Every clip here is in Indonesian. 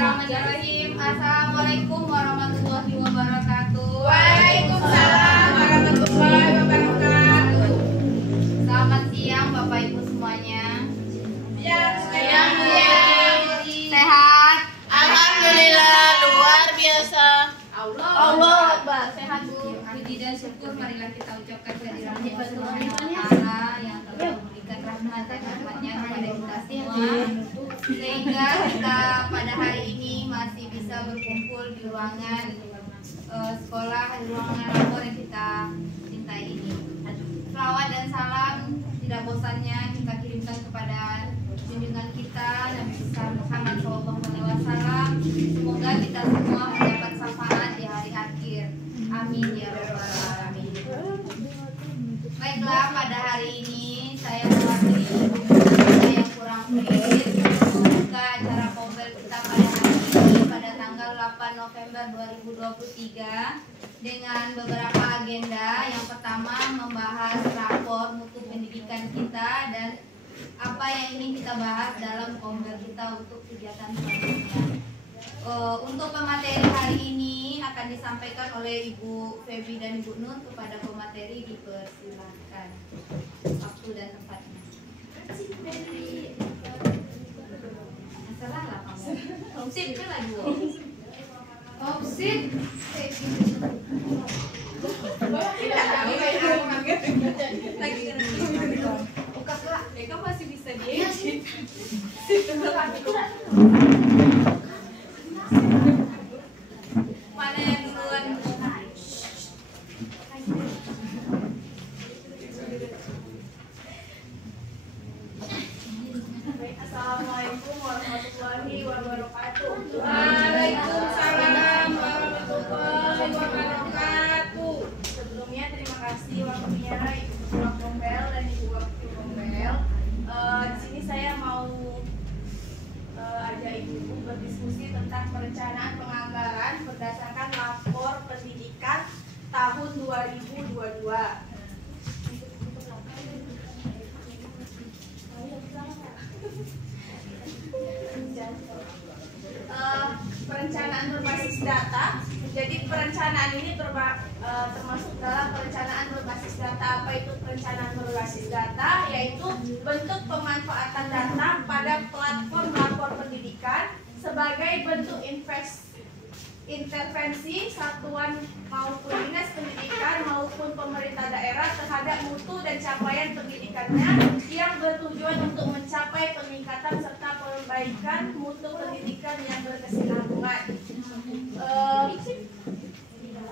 Bismillahirrahmanirrahim. Assalamualaikum warahmatullahi wabarakatuh. Waalaikumsalam warahmatullahi wabarakatuh. Selamat siang Bapak Ibu semuanya. Siang. Sehat? Alhamdulillah luar biasa. Allah Akbar. Sehat Bu. Puji dan syukur marilah kita ucapkan kehadiran Allah Subhanahu wa taala yang telah memberikan rahmat dan rahmatnya kepada kita semua, sehingga kita pada hari ini masih bisa berkumpul di ruangan sekolah, di ruangan rapor yang kita cintai ini. Selawat dan salam tidak bosannya kita kirimkan kepada junjungan kita Nabi besar Muhammad SAW. Semoga kita semua mendapat syafaat di hari akhir. Amin ya rabbal alamin. Baiklah, pada hari ini saya mewakili yang kurang fit membuka acara pombel kita pada hari ini pada tanggal 8 November 2023 dengan beberapa agenda. Yang pertama membahas rapor mutu pendidikan kita dan apa yang ingin kita bahas dalam pombel kita untuk kegiatan selanjutnya. Untuk pemateri hari ini akan disampaikan oleh Ibu Febi dan Ibu Nur. Kepada pemateri dipersilahkan waktu dan tempatnya. Salah lah kamu. Sip ke lagi. Sip. Kakak, mereka masih bisa diedit. Mana yang duluan? Assalamualaikum warahmatullahi wabarakatuh. Waalaikumsalam warahmatullahi wabarakatuh. Sebelumnya terima kasih waktunya Ibu Ketua Pombel dan Ibu Wakil Pombel. Di sini saya mau ajak Ibu berdiskusi tentang perencanaan penganggaran berdasarkan lapor pendidikan tahun 2022. Perencanaan berbasis data. Jadi perencanaan ini termasuk dalam perencanaan berbasis data. Apa itu perencanaan berbasis data? Yaitu bentuk pemanfaatan data pada platform lapor pendidikan sebagai bentuk intervensi satuan maupun dinas pendidikan maupun pemerintah daerah terhadap mutu dan capaian pendidikannya yang bertujuan untuk mencapai peningkatan serta perbaikan mutu pendidikan yang berkesinambungan.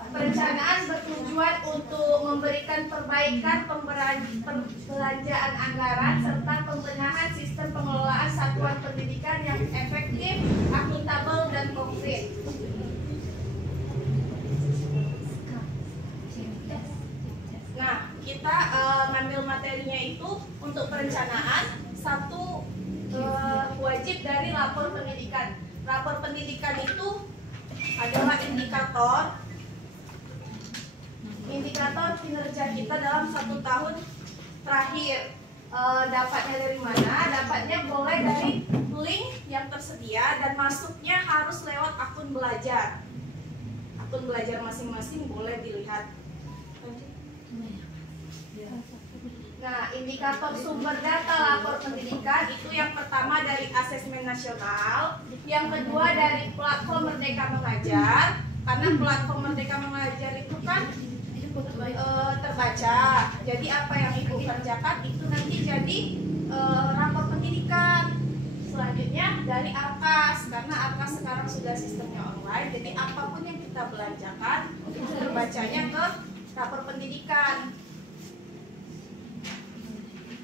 Perencanaan bertujuan untuk memberikan perbaikan pembelanjaan anggaran serta pembenahan sistem pengelolaan satuan pendidikan yang efektif, akuntabel, dan konkret. Nah, kita ngambil materinya itu untuk perencanaan. Satu wajib dari lapor pendidikan. Lapor pendidikan itu adalah indikator kinerja kita dalam 1 tahun terakhir. Dapatnya dari mana? Dapatnya boleh dari link yang tersedia dan masuknya harus lewat akun belajar. Akun belajar masing-masing boleh dilihat. Nah, indikator sumber data lapor pendidikan itu yang pertama dari asesmen nasional, yang kedua dari platform Merdeka Mengajar, karena platform Merdeka Mengajar itu kan terbaca. Jadi apa yang Ibu kerjakan itu nanti jadi rapor pendidikan. Selanjutnya dari ARKAS, karena ARKAS sekarang sudah sistemnya online, jadi apapun yang kita belanjakan itu terbacanya ke rapor pendidikan.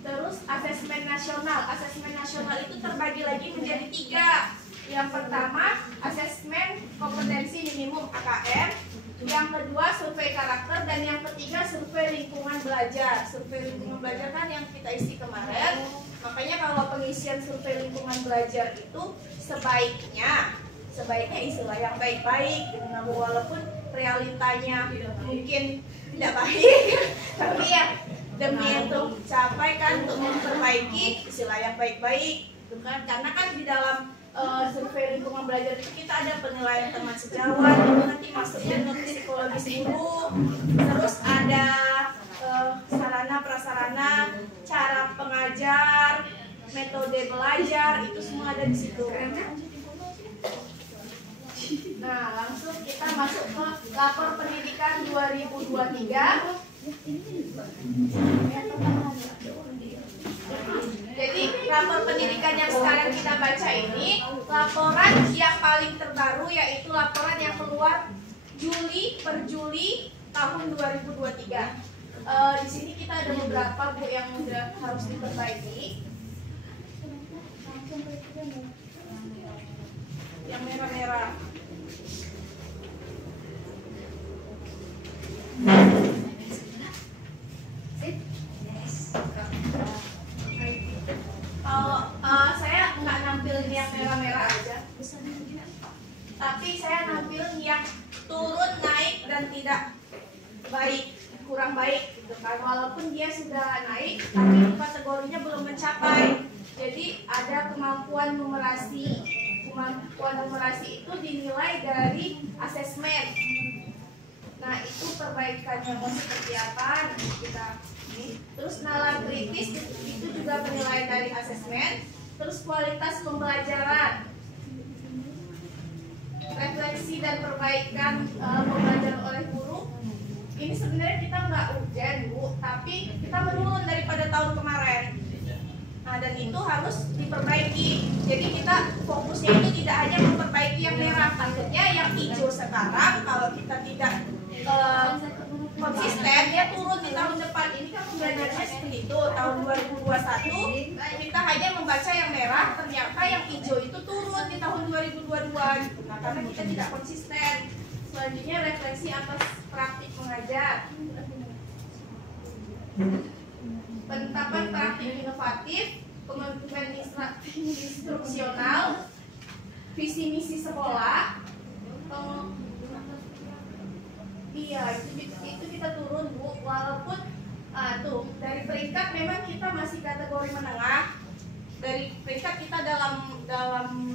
Terus asesmen nasional. Asesmen nasional itu terbagi lagi menjadi 3. Yang pertama asesmen kompetensi minimum AKM, yang kedua survei karakter, dan yang ketiga survei lingkungan belajar. Survei lingkungan belajar kan yang kita isi kemarin. Makanya kalau pengisian survei lingkungan belajar itu sebaiknya istilah yang baik-baik, nah, walaupun realitanya mungkin tidak baik, tapi ya demi untuk capai kan, untuk memperbaiki istilah yang baik-baik, kan? Karena kan di dalam survei lingkungan belajar itu kita ada penilaian teman sejawat, itu nanti masuknya ke psikologis guru, terus ada sarana prasarana, cara pengajar, metode belajar, itu semua ada di situ. Nah, langsung kita masuk ke lapor pendidikan 2023. Jadi rapor pendidikan yang sekarang kita baca ini laporan yang paling terbaru, yaitu laporan yang keluar Juli per Juli tahun 2023. Di sini kita ada beberapa Bu yang udah harus diperbaiki. Yang merah-merah. Kalau saya nggak nampilin yang merah-merah aja, tapi saya nampilin yang turun, naik, dan tidak baik, kurang baik gitu kan. Walaupun dia sudah naik, tapi kategorinya belum mencapai. Jadi ada kemampuan numerasi. Kemampuan numerasi itu dinilai dari asesmen. Nah, itu perbaikannya mau seperti apa nanti kita ini. Terus nalar kritis itu juga penilaian dari asesmen. Terus kualitas pembelajaran, refleksi dan perbaikan pembelajaran oleh guru. Ini sebenarnya kita nggak urgen Bu, tapi kita menurun daripada tahun kemarin. Nah, dan itu harus diperbaiki. Jadi kita fokusnya itu tidak hanya memperbaiki yang merah, takutnya yang hijau sekarang kalau kita tidak konsisten dia turun di tahun depan. Ini kan pembelajarannya seperti itu. Tahun 2021 kita hanya membaca yang merah, ternyata yang hijau itu turun di tahun 2022. Nah, karena kita tidak konsisten. Selanjutnya refleksi atas praktik mengajar. Penetapan praktik inovatif, kemampuan instruksional, visi misi sekolah. Iya, itu kita turun Bu, walaupun tuh dari peringkat memang kita masih kategori menengah. Dari peringkat kita dalam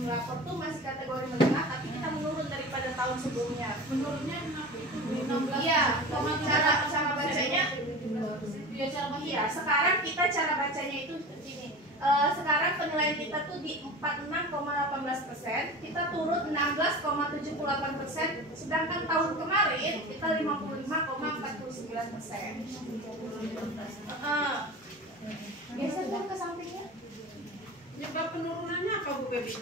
rapor tuh masih kategori menengah, tapi kita menurun daripada tahun sebelumnya. Menurunnya itu 16. Iya, cara bacanya. Iya, sekarang kita cara bacanya itu begini. Sekarang penilaian kita tuh di 46,18%, kita turun 16,78%, sedangkan tahun kemarin kita 55,49%. Biasa dulu ke sampingnya. Penyebab penurunannya apa Bu Bebi?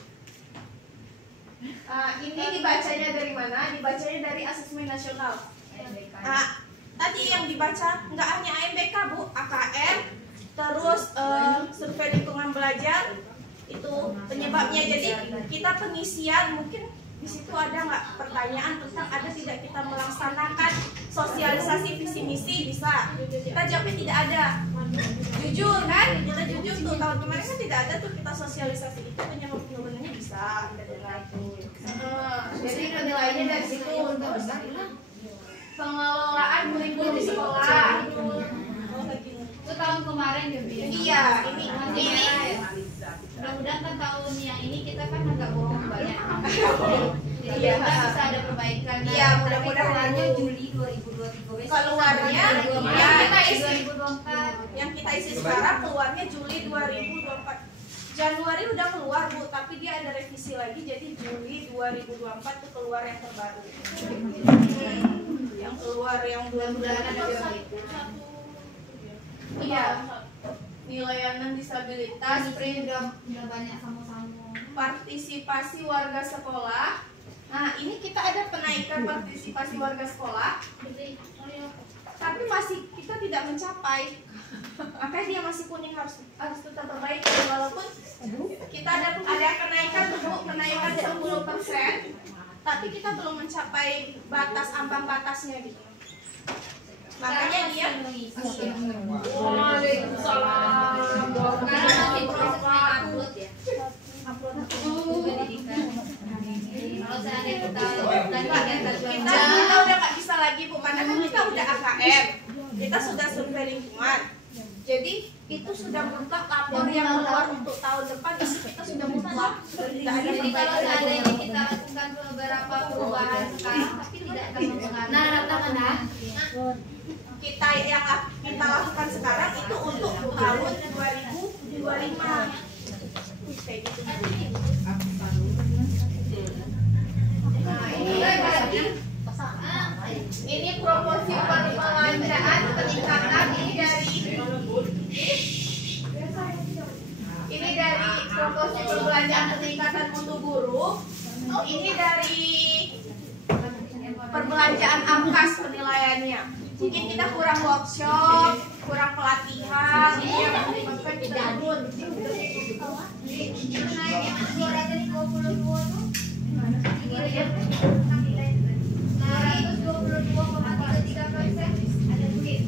Ini dibacanya dari mana? Dibacanya dari asesmen nasional. Tadi yang dibaca nggak hanya AMBK Bu, AKR, terus survei lingkungan belajar, itu penyebabnya. Jadi kita pengisian mungkin di situ ada nggak pertanyaan tentang ada tidak kita melaksanakan sosialisasi visi misi, bisa. Kita jawabnya tidak ada. Jujur kan? Kita jujur tuh tahun kemarin kan tidak ada tuh kita sosialisasi itu, penyebab penurunannya bisa. Jadi penilaiannya dari situ. Terus pengelolaan kurikulum di sekolah. Itu tahun kemarin ya, Bu? Iya, ini. Mudah-mudahan kan tahun yang ini kita kan agak bohong banyak. Jadi Iya, bisa ada perbaikan. Iya, mudah-mudahan keluarnya Juli 2023. Keluarnya ya, kita isi 2024. yang kita isi sekarang keluarnya Juli 2024. Januari udah keluar Bu, tapi dia ada revisi lagi, jadi Juli 2024 itu keluar yang terbaru. Yang keluar yang Mudah-mudahan ada bulan-bulan perbaikan. Iya, nilaian disabilitas, udah banyak sama-sama. partisipasi warga sekolah. Nah, ini kita ada penaikan partisipasi warga sekolah, tapi masih kita tidak mencapai. Makanya dia masih kuning, harus tetap perbaiki. Walaupun kita ada kenaikan Bu, kenaikan 10%, tapi kita belum mencapai batas ambang batasnya gitu. Makanya dia Waalaikumsalam. Karena masih prosesnya upload ya. Kalau seandainya kita udah nggak bisa lagi Bu, karena kan kita udah AKM, kita sudah survei lingkungan. Jadi itu sudah mutlak lapor yang keluar untuk tahun depan itu sudah mutlak, sudah tidak ada Jadi kalau perbaikan. seandainya kita lakukan beberapa perubahan sekarang, tapi tidak akan mempengaruhi. Kita yang kita lakukan sekarang itu untuk tahun 2025. Kayak gitu. Nah, ini proporsi perbelanjaan peningkatan ini dari proporsi perbelanjaan peningkatan untuk guru. Ini dari perbelanjaan AMKAS penilaiannya. Mungkin kita kurang workshop, kurang pelatihan, ini yang menyebabkan kita turun. Naiknya 222 tuh. 222,33%. Ada duit.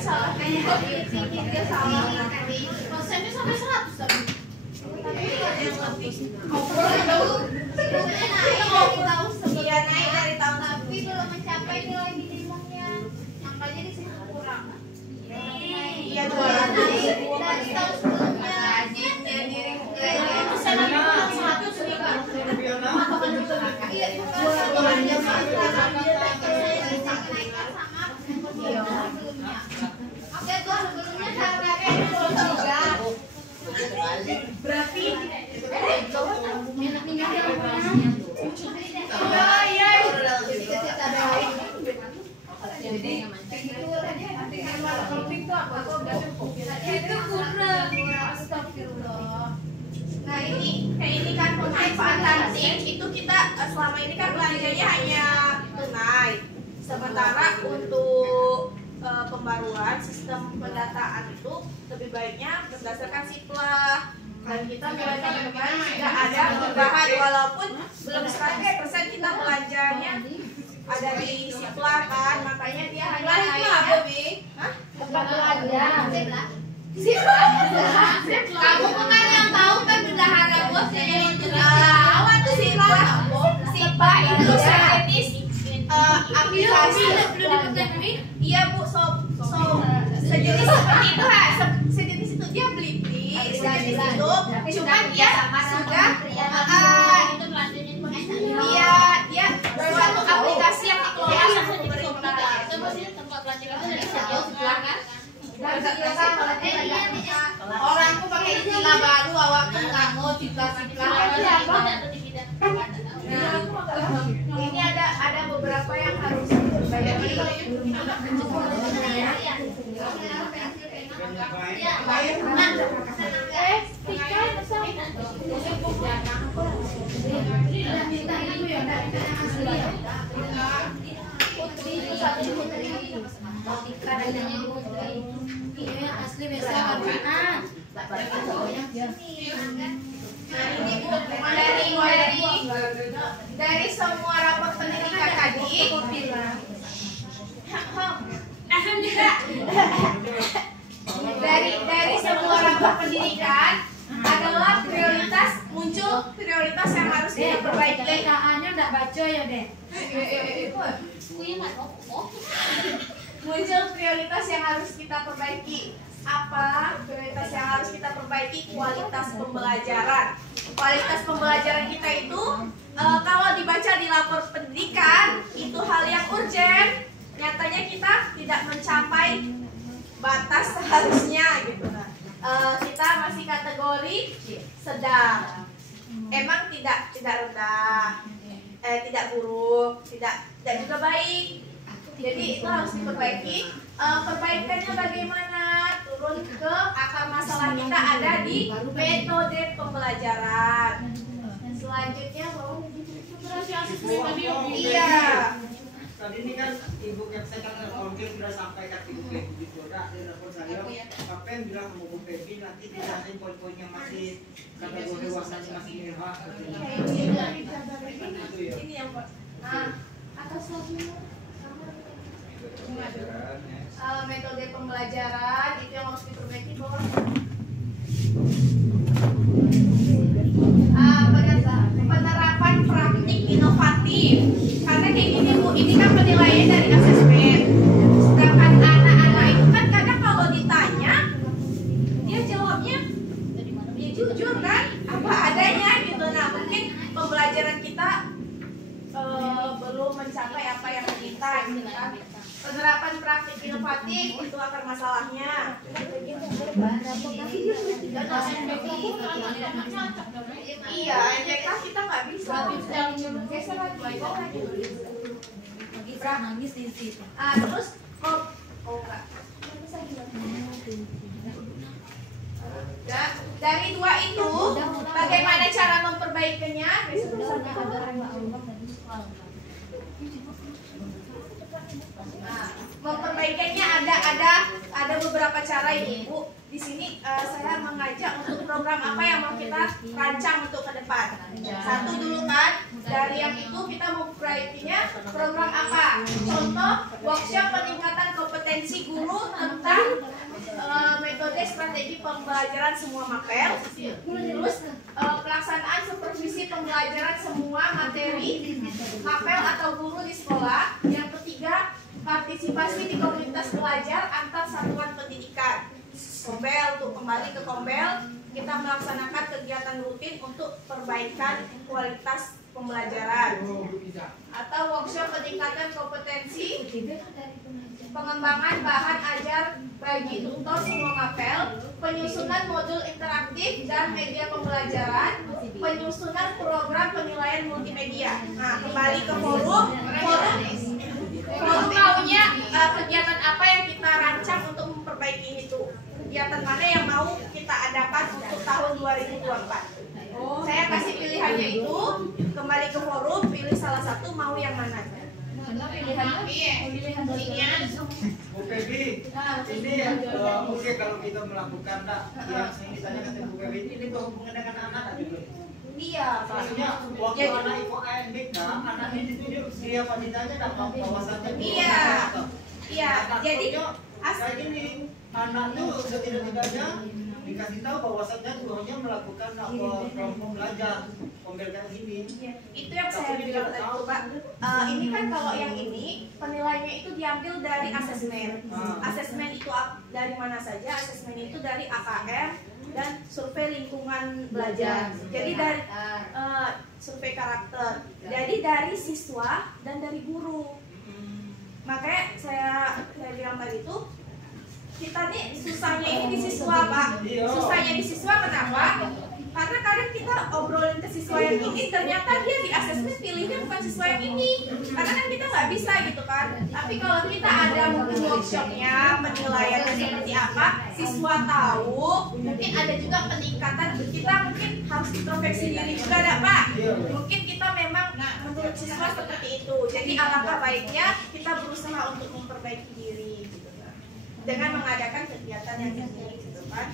Salah kayaknya dia salah. Persennya sampai 100 tapi. Iya naik dari tahun Tapi belum mencapai nilai minimumnya. Makanya di situ kurang. iya Dari tahun sebelumnya. rajinnya diri Persennya 100 nih Kak. Iya, belanja sebelumnya. Oke, gua sebelumnya cara berarti itu kurang. Astagfirullah. nah ini kan pemanfaatan SIM itu kita selama ini kan belanjanya hanya tunai. Sementara untuk pembaruan sistem pendataan itu lebih baiknya berdasarkan siplah. Dan kita mulai tahun depan sudah ada perubahan walaupun belum 100% kita belanjanya ada di siplah kan, makanya dia hanya naiknya. Hah? Bukan belanja. Siplah. Kamu bukan yang tahu kan bendahara bos yang itu. Apa tuh siplah? Siplah itu sejenis aplikasi. Iya Bu, sejenis seperti itu ha. Sejenis itu dia beli sejenis itu, cuman dia sudah dia suatu aplikasi yang dikelola sama pemerintah. Orangku pakai istilah baru, awakku nggak mau siplah-siplah. Ini ada beberapa yang harus diperbaiki. Asli biasa kan. Nah ini Bu, dari semua rapat pendidikan tadi, dari semua rapat pendidikan adalah muncul prioritas yang harus kita perbaiki. TKA-nya udah baca ya deh. Muncul prioritas yang harus kita perbaiki. Apa prioritas yang harus kita perbaiki? Kualitas pembelajaran. Kualitas pembelajaran kita itu kalau dibaca di lapor pendidikan itu hal yang urgent. Nyatanya kita tidak mencapai batas seharusnya gitu. Kita masih kategori sedang. Emang tidak rendah, tidak buruk, tidak juga baik. Jadi itu harus diperbaiki. Perbaikannya bagaimana? Turun ke akar masalah kita ada di metode pembelajaran. Selanjutnya iya. Tadi ini kan Ibu saya kan konfirm sudah sampaikan Ibu Pebi di Polda di telepon saya. Apa yang bilang sama Ibu Pebi nanti dijelasin poin-poin yang masih kategori wasanya masih mewah. Ini yang Pak. Nah, atas lagi. Metode pembelajaran itu yang harus diperbaiki bawah. Penerapan praktik inovatif. Karena kayak gini Bu, ini kan penilaian dari asesmen. Sedangkan anak-anak Penerapan praktik inovatif itu akar masalahnya. Iya, NPK kita nggak bisa. Nangis di situ. Terus dari dua itu, bagaimana cara memperbaikinya? Memperbaikinya ada beberapa cara ini, Bu. Di sini saya mengajak untuk program apa yang mau kita rancang untuk ke depan. Satu dulu kan, dari yang itu kita memperbaikinya program apa? Contoh workshop peningkatan kompetensi guru tentang metode strategi pembelajaran semua mapel. Terus pelaksanaan supervisi pembelajaran semua materi mapel atau guru di sekolah. Yang ketiga, partisipasi di komunitas belajar antar satuan pendidikan. Kombel, untuk kembali ke Kombel, kita melaksanakan kegiatan rutin untuk perbaikan kualitas pembelajaran. Atau workshop peningkatan kompetensi pengembangan bahan ajar bagi tutor semua mapel, penyusunan modul interaktif dan media pembelajaran, penyusunan program penilaian multimedia. Nah, kembali ke forum maunya kegiatan apa yang kita rancang untuk memperbaiki itu? Kegiatan mana yang mau kita adakan untuk tahun 2024? Saya kasih pilihannya itu, kembali ke forum, pilih salah satu, mau yang mana? Bu Febi, ini mungkin kalau kita melakukan yang ini tadi kata Bu Febi ini berhubungan dengan anak juga. Iya. Maksudnya waktu anak ikut ANBK, anak ini tuh dia wanitanya dapat bahwasannya. Iya. Iya. Jadi kayak gini, anak tuh setidak-tidaknya dikasih tahu bahwasannya gurunya melakukan kelompok belajar pembelajaran ini. Itu yang saya bilang tadi tuh, Pak. Ini kan kalau yang ini penilaiannya itu diambil dari asesmen. Asesmen itu dari mana saja? Asesmen itu dari AKR dan survei lingkungan belajar. Jadi dari survei karakter. Jadi dari siswa dan dari guru. Makanya saya bilang tadi itu, kita nih susahnya ini di siswa, Pak. Susahnya di siswa kenapa? Karena kadang kita obrolin ke siswa yang ini, ternyata dia di asesmen pilihnya bukan siswa yang ini. Karena kan kita nggak bisa gitu kan. Tapi kalau kita ada mungkin workshopnya, penilaiannya seperti apa, siswa tahu, mungkin ada juga peningkatan. Kita mungkin harus introspeksi diri juga, ada Pak. Mungkin kita memang menurut siswa seperti itu. Jadi alangkah baiknya kita berusaha untuk memperbaiki diri. Dengan mengadakan kegiatan yang ini gitu kan.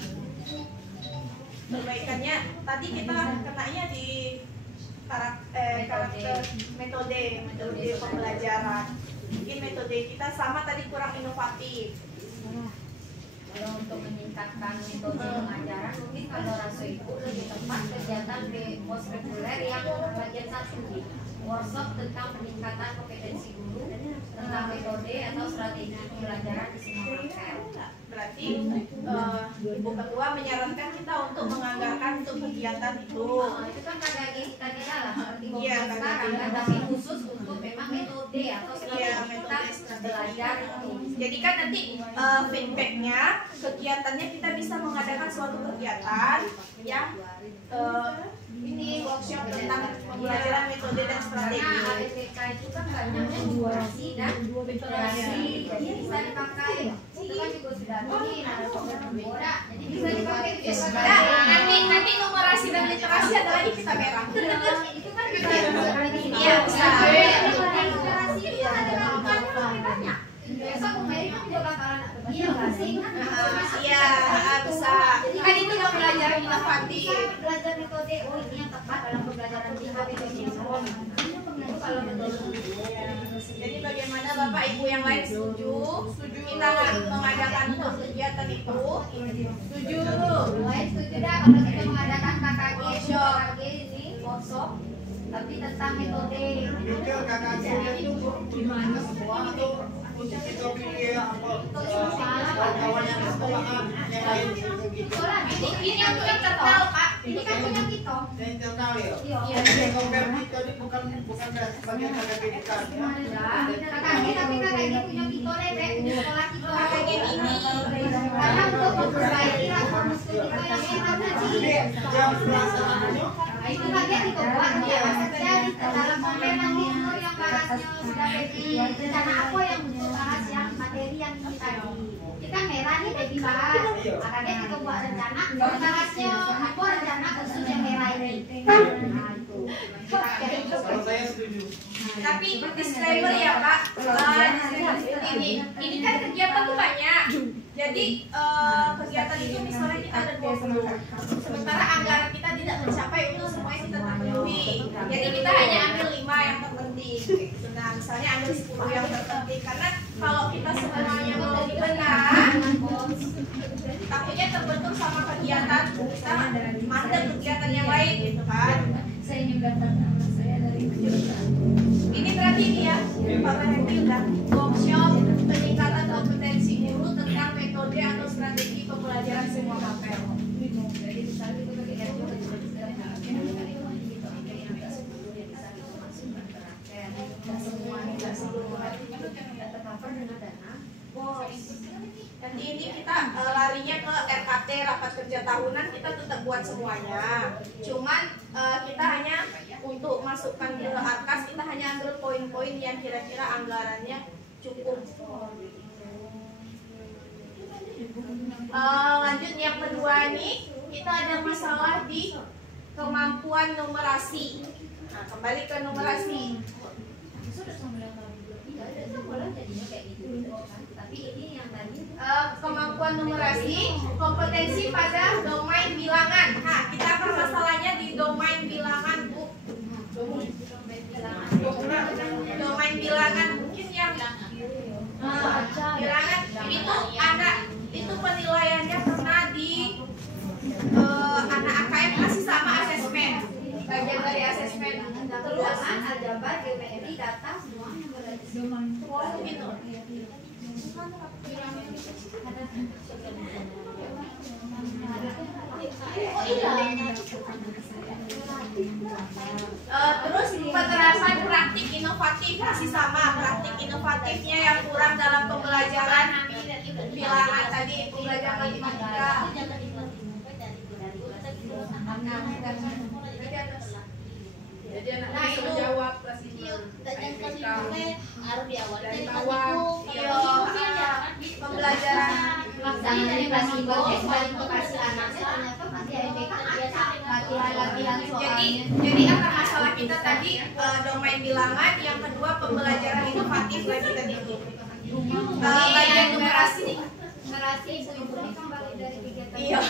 Perbaikannya tadi kita kenanya di karakter metode pembelajaran. Mungkin metode kita sama tadi kurang inovatif. Kalau untuk meningkatkan metode pengajaran, mungkin kalau rasa itu lebih tepat kegiatan di pos reguler yang bagian 1, workshop tentang peningkatan kompetensi guru tentang metode atau strategi pembelajaran di semua mapel. Berarti ibu ketua menyarankan kita untuk menganggarkan untuk kegiatan itu. Itu kan KGG kita di dalam seperti Iya, sekarang kan, tapi khusus untuk memang metode atau strategi kita belajar itu. Jadi kan nanti feedbacknya, kegiatannya kita bisa mengadakan suatu kegiatan yang ini workshop tentang pembelajaran metode dan strategi. Karena APK itu kan banyaknya durasi dan literasi, jadi bisa dipakai. Itu kan juga sudah ini ada program boda, jadi bisa dipakai. Nanti numerasi dan literasi ada lagi kita merah. Itu kan bisa. Iya bisa. Numerasi itu ada lakukannya banyak. Besok kemarin kan juga bakalan iya sih kan? Iya bisa. Kan itu pembelajaran inovatif. Belajar metode, oh ini yang tepat dalam pembelajaran kita metode semua. Kalau Jadi bagaimana Bapak Ibu yang lain setuju? Kita mengadakan untuk kegiatan itu? Setuju. lain setuju dah kalau kita mengadakan KKG ini workshop tapi tentang metode. Itu kakaknya itu gimana semua atau untuk kita pilih apa kawan yang di sekolahan yang lain gitu. Ini yang kita kenal Pak. Ini kan punya kita. internal ya. Iya. Jadi kompet itu ini bukan bagian dari pendidikan ya. Tapi kakaknya punya kita Rek, punya sekolah kita. Kakaknya ini. Karena untuk memperbaiki laporan muskul kita yang enak Jadi tadi. jam pelaksanaannya Itu bagian itu buat ya. Maksudnya di dalam konten nanti umur yang bahasnya sudah Baby. Rencana apa yang untuk bahas yang materi yang ini tadi. Kita merah nih Baby bahas. Makanya kita buat rencana. Bahasnya apa rencana khusus yang merah ini. Nah itu. Jadi itu. kalau saya setuju. Tapi disclaimer ya Pak, ini kan kegiatan tuh banyak. Jadi kegiatan itu misalnya kita ada 20, sementara anggaran kita tidak mencapai untuk semuanya kita terpenuhi. Jadi kita hanya ambil 5 yang terpenting. Nah misalnya ambil 10 yang terpenting karena kalau kita semuanya mau benar, takutnya terbentur sama kegiatan kita mandek kegiatan yang lain gitu kan. Saya juga tentang saya dari Ini berarti ini ya, Pak Henry udah workshop peningkatan kompetensi guru tentang metode atau strategi pembelajaran semua mapel. Jadi misalnya itu kegiatan Nanti ini kita larinya ke RKT rapat kerja tahunan kita tetap buat semuanya. Cuman kita hanya untuk masukkan ke Arkas kita hanya ambil poin-poin yang kira-kira anggarannya cukup. Lanjut yang kedua nih kita ada masalah di kemampuan numerasi. Nah kembali ke numerasi. Tapi ini yang tadi Kemampuan numerasi, kompetensi pada domain bilangan. Nah, kita akan masalahnya di domain bilangan, Bu. Domain bilangan mungkin yang bilangan itu anak itu penilaiannya pernah di anak AKM masih sama asesmen, bagian dari asesmen. Terus aljabar, geometri, data semuanya berarti. semua gitu. Terus penerapan praktik inovatif masih sama, praktik inovatifnya yang kurang dalam pembelajaran bilangan tadi, pembelajaran matematika. Jadi anak Nah, bisa itu. menjawab kelas ini. harus diawali Dari dari bawah. Iya, pembelajaran Makanya dari kelas 3 balik ke kelas anaknya ternyata masih AMBK acak latihan soalnya. jadi apa masalah kita tadi domain bilangan, yang kedua pembelajaran inovatif lagi tadi itu. Bagian numerasi. Numerasi ibu ini kan balik dari kegiatan. Iya.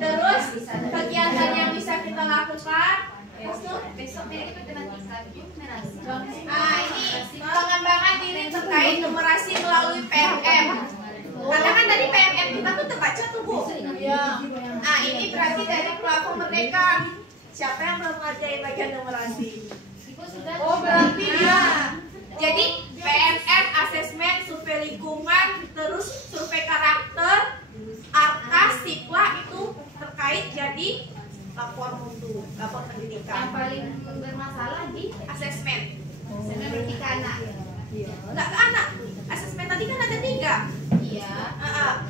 Terus kegiatan yang bisa kita lakukan Besok mereka matematika numerasi. ini pengembangan diri terkait numerasi melalui PMM. Karena kan tadi PMM kita tuh terbaca tuh Bu. Nah ini berarti dari platform Merdeka. Siapa yang belum ngerjain bagian numerasi? Oh berarti dia. Jadi PMM, asesmen, survei lingkungan, terus survei karakter, Arkas, Sipla itu terkait jadi lapor mutu, lapor Yang pendidikan. paling bermasalah di Asesmen. sebenarnya ke anak. Enggak ke anak. Asesmen tadi kan ada 3. Iya.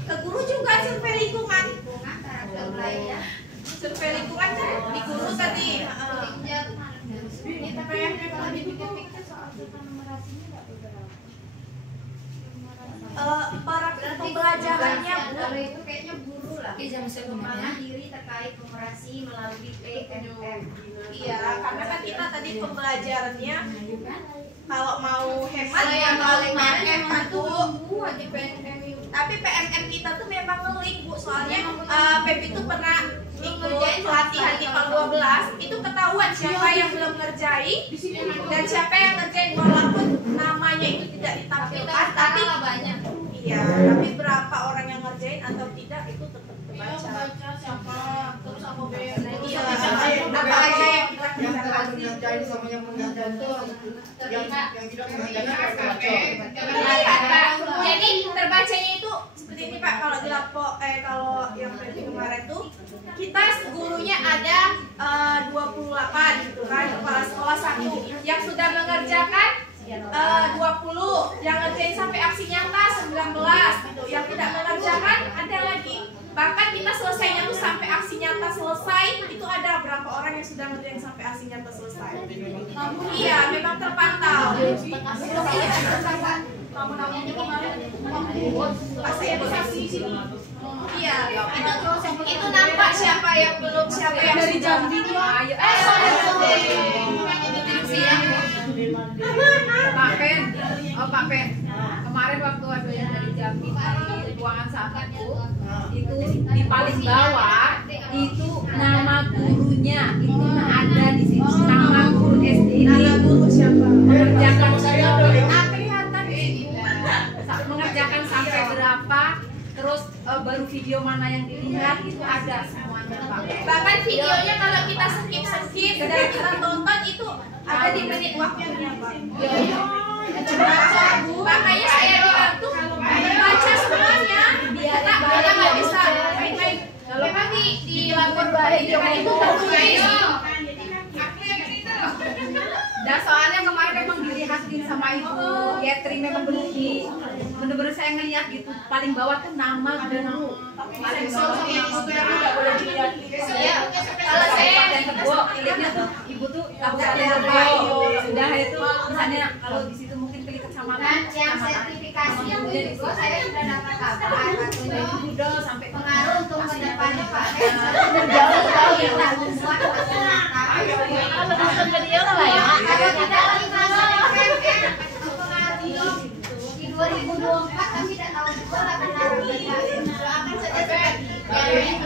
Ke guru juga survei lingkungan. Lingkungan karakter belajar. Survei lingkungan kan di guru tadi. Ini tapi yang kalau dipikir-pikir soal numerasinya nggak beberapa. Para pembelajarannya Bu. Kalau itu kayaknya guru lah. Iya, maksudnya Pengembangan diri terkait numerasi melalui PMM. Iya, karena kan kita tadi pembelajarannya kalau mau hemat Kalau ya yang melalui kemarin PMM emang kan Bu. wajib PMM itu. Tapi PMM kita tuh memang nge-link Bu, soalnya Pepi tuh pernah ikut pelatihan di PAL 12, itu ketahuan siapa yang belum ngerjain dan siapa yang ngerjain walaupun namanya itu tidak ditampilkan, tapi banyak. iya, tapi berapa orang yang ngerjain atau tidak itu tetap terbaca. siapa, terus apa Iya, apa aja yang kita Yang kerjakan. telah mengerjain sama yang mengerjain itu yang tidak mengerjakan Iya, Pak. Jadi terbacanya itu seperti ini Pak, kalau di Lapo kalau yang dari kemarin tuh kita gurunya ada 28 gitu kan, kepala sekolah 1 yang sudah mengerjakan 20, yang ngerjain sampai aksi nyata 19 gitu, yang tidak mengerjakan ada lagi. Bahkan kita selesainya tuh sampai aksi nyata selesai, itu ada berapa orang yang sudah ngerjain sampai aksi nyata selesai. Iya, memang terpantau. Iya, itu nampak siapa yang belum, siapa yang dari Jambi. Pak Pen, Pak Pen, kemarin waktu ada yang dari Jambi di ruangan sahabatku, itu di paling bawah itu nama gurunya itu ada di situ, nama guru SD ini mengerjakan kelihatan mengerjakan sampai berapa, terus baru video mana yang dilihat itu ada semuanya Pak. Bahkan videonya kalau kita skip dan kita tonton itu ada di menit waktunya Pak. Makanya saya bilang tuh baca semuanya biar kita nggak bisa main-main. Kalau memang di lapor video itu terus. Dan soalnya kemarin memang dilihatin sama Ibu Yetri, memang bener-bener saya ngeliat gitu paling bawah tuh nama dan paling bawah nggak boleh dilihat. kalau saya dan Tebo lihatnya tuh Ibu tuh tahu ada apa sudah itu misalnya kalau di situ mungkin kelikat sama Dan yang sertifikasi yang kedua saya sudah dapat kabar udah sampai pengaruh untuk kedepannya Pak. Jauh-jauh kita membuat kalau tidak di 2024 kami tidak tahu juga akan doakan saja yang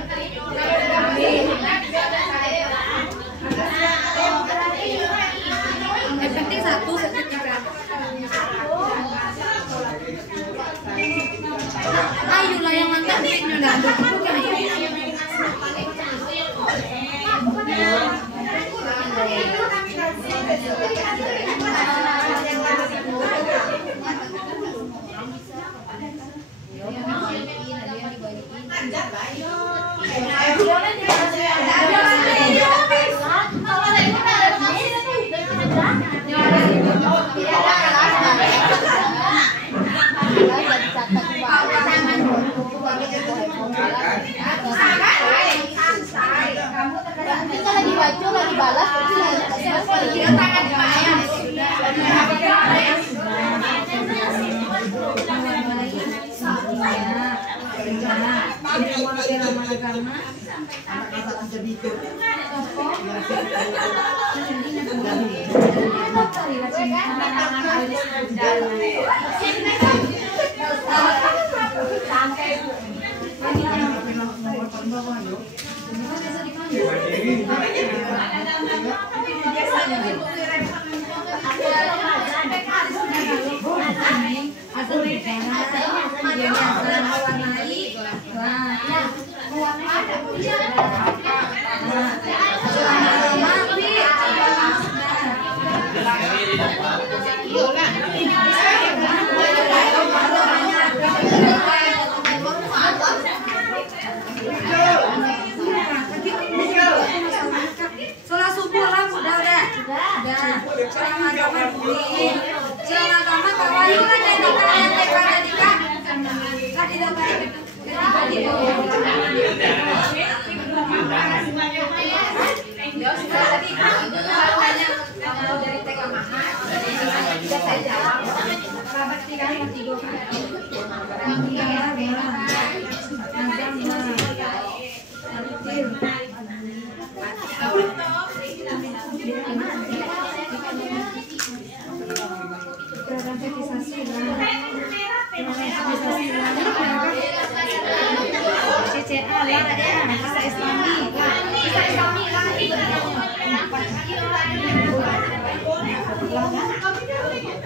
penting satu sertifikat. Ayolah yang mantap duitnya nggak ada. kita lagi baca lagi balas tangan Sholat subuh lah udah. Celana agama ini. Celana agama kawaii lah jadi dari TK Maha sudah saya jawab. Sahabat tiga tidur. CCA lah ada bisa Islami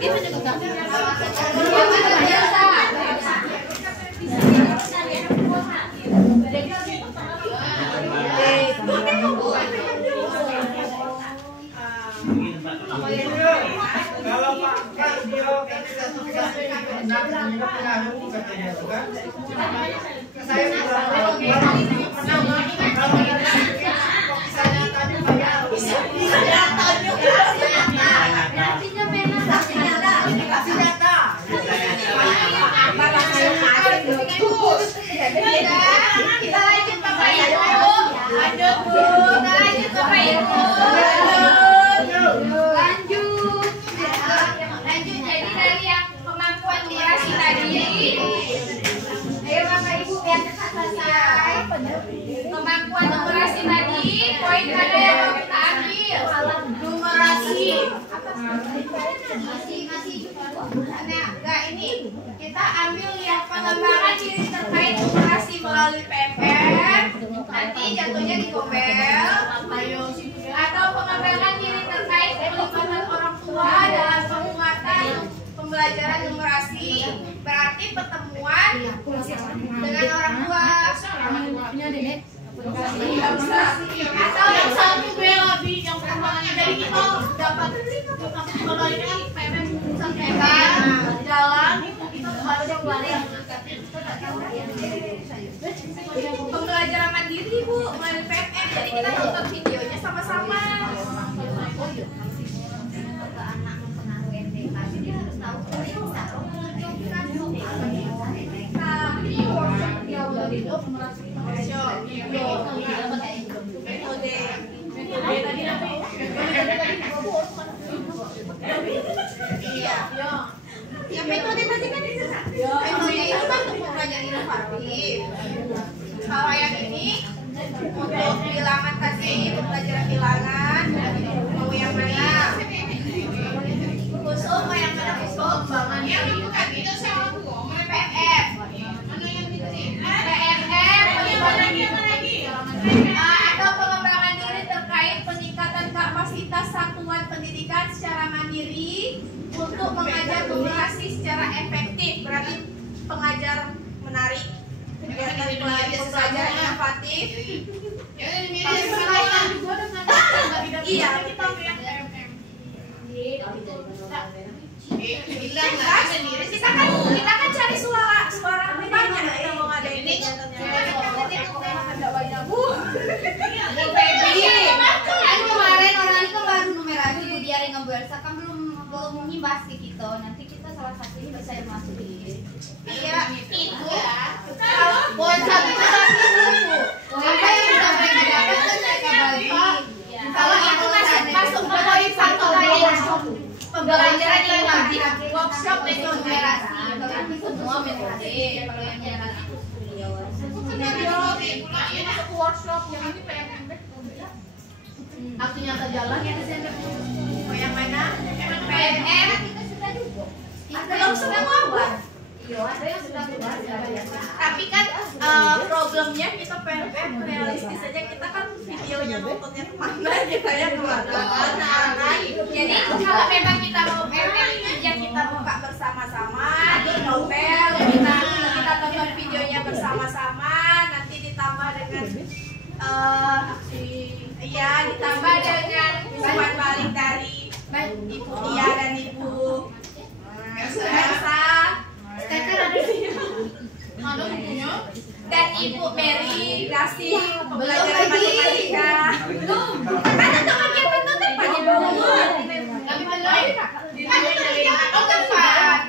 itu juga Kalau Pak Kardio pernah pengaruh katanya itu kan. Saya bilang kalau misalnya tadi bayar. Kita lanjut Bapak Ibu. Lanjut Bu. Kita lanjut Bapak Ibu. Lanjut. Lanjut jadi dari yang kemampuan numerasi tadi. Ayo Bapak Ibu biar cepat selesai. Kemampuan numerasi tadi, poin mana yang mau kita ambil? Numerasi. Nah, enggak ini kita ambil yang pengembangan diri terkait numerasi melalui PMR. Nanti jatuhnya di Gobel. Atau pengembangan diri terkait pelibatan orang tua dalam penguatan pembelajaran numerasi. Berarti pertemuan dengan orang tua. Atau yang satu lebih yang perkembangannya dari kita dapat jalan pembelajaran mandiri Bu melalui PMR, jadi kita nonton videonya sama-sama. Ya metode tadi kan metode itu kan untuk pembelajaran inovatif. Kalau yang ini untuk bilangan tadi pembelajaran bilangan mau yang mana? Kusum mau yang mana kusum? Yang bukan itu sama Bu, mana PMR? Mana yang itu? PMR atau pengembangan diri terkait peningkatan kapasitas satuan pendidikan secara mandiri untuk mengajar numerasi secara efektif. Berarti pengajar menarik, pengajar inovatif. Iya, kita kita kan cari suara banyak kita mau ngadain kan kemarin orang itu baru numerasi Bu Diari ngebersa kan belum ngibas di kita. Nanti kita salah satu ini bisa dimasukin. Iya itu kalau poin satu dulu apa yang sudah mereka dapat kan mereka bagi. Kalau itu masuk ke poin satu tadi pembelajaran yang wajib workshop metode numerasi. Kalau itu semua metode. Kalau yang jalan itu masuk workshop yang ini PMR. Aku nyata jalan ya desainer. Mau yang mana? PMR. Belum semua buat. Iya, ada yang sudah keluar. Tapi kan problemnya kita PMR realistis saja, kita kan videonya nontonnya kemana kita ya kemana. Jadi kalau memang kita mau PMR ya kita buka bersama-sama di Nobel, kita tonton videonya bersama-sama, nanti ditambah dengan iya ditambah dengan umpan balik dari Ibu Dia dan Ibu Elsa. Dan Ibu Mary kasih pembelajaran matematika. Belum. Kan untuk kegiatan itu tepat Ibu. Kami belum. Oh tepat.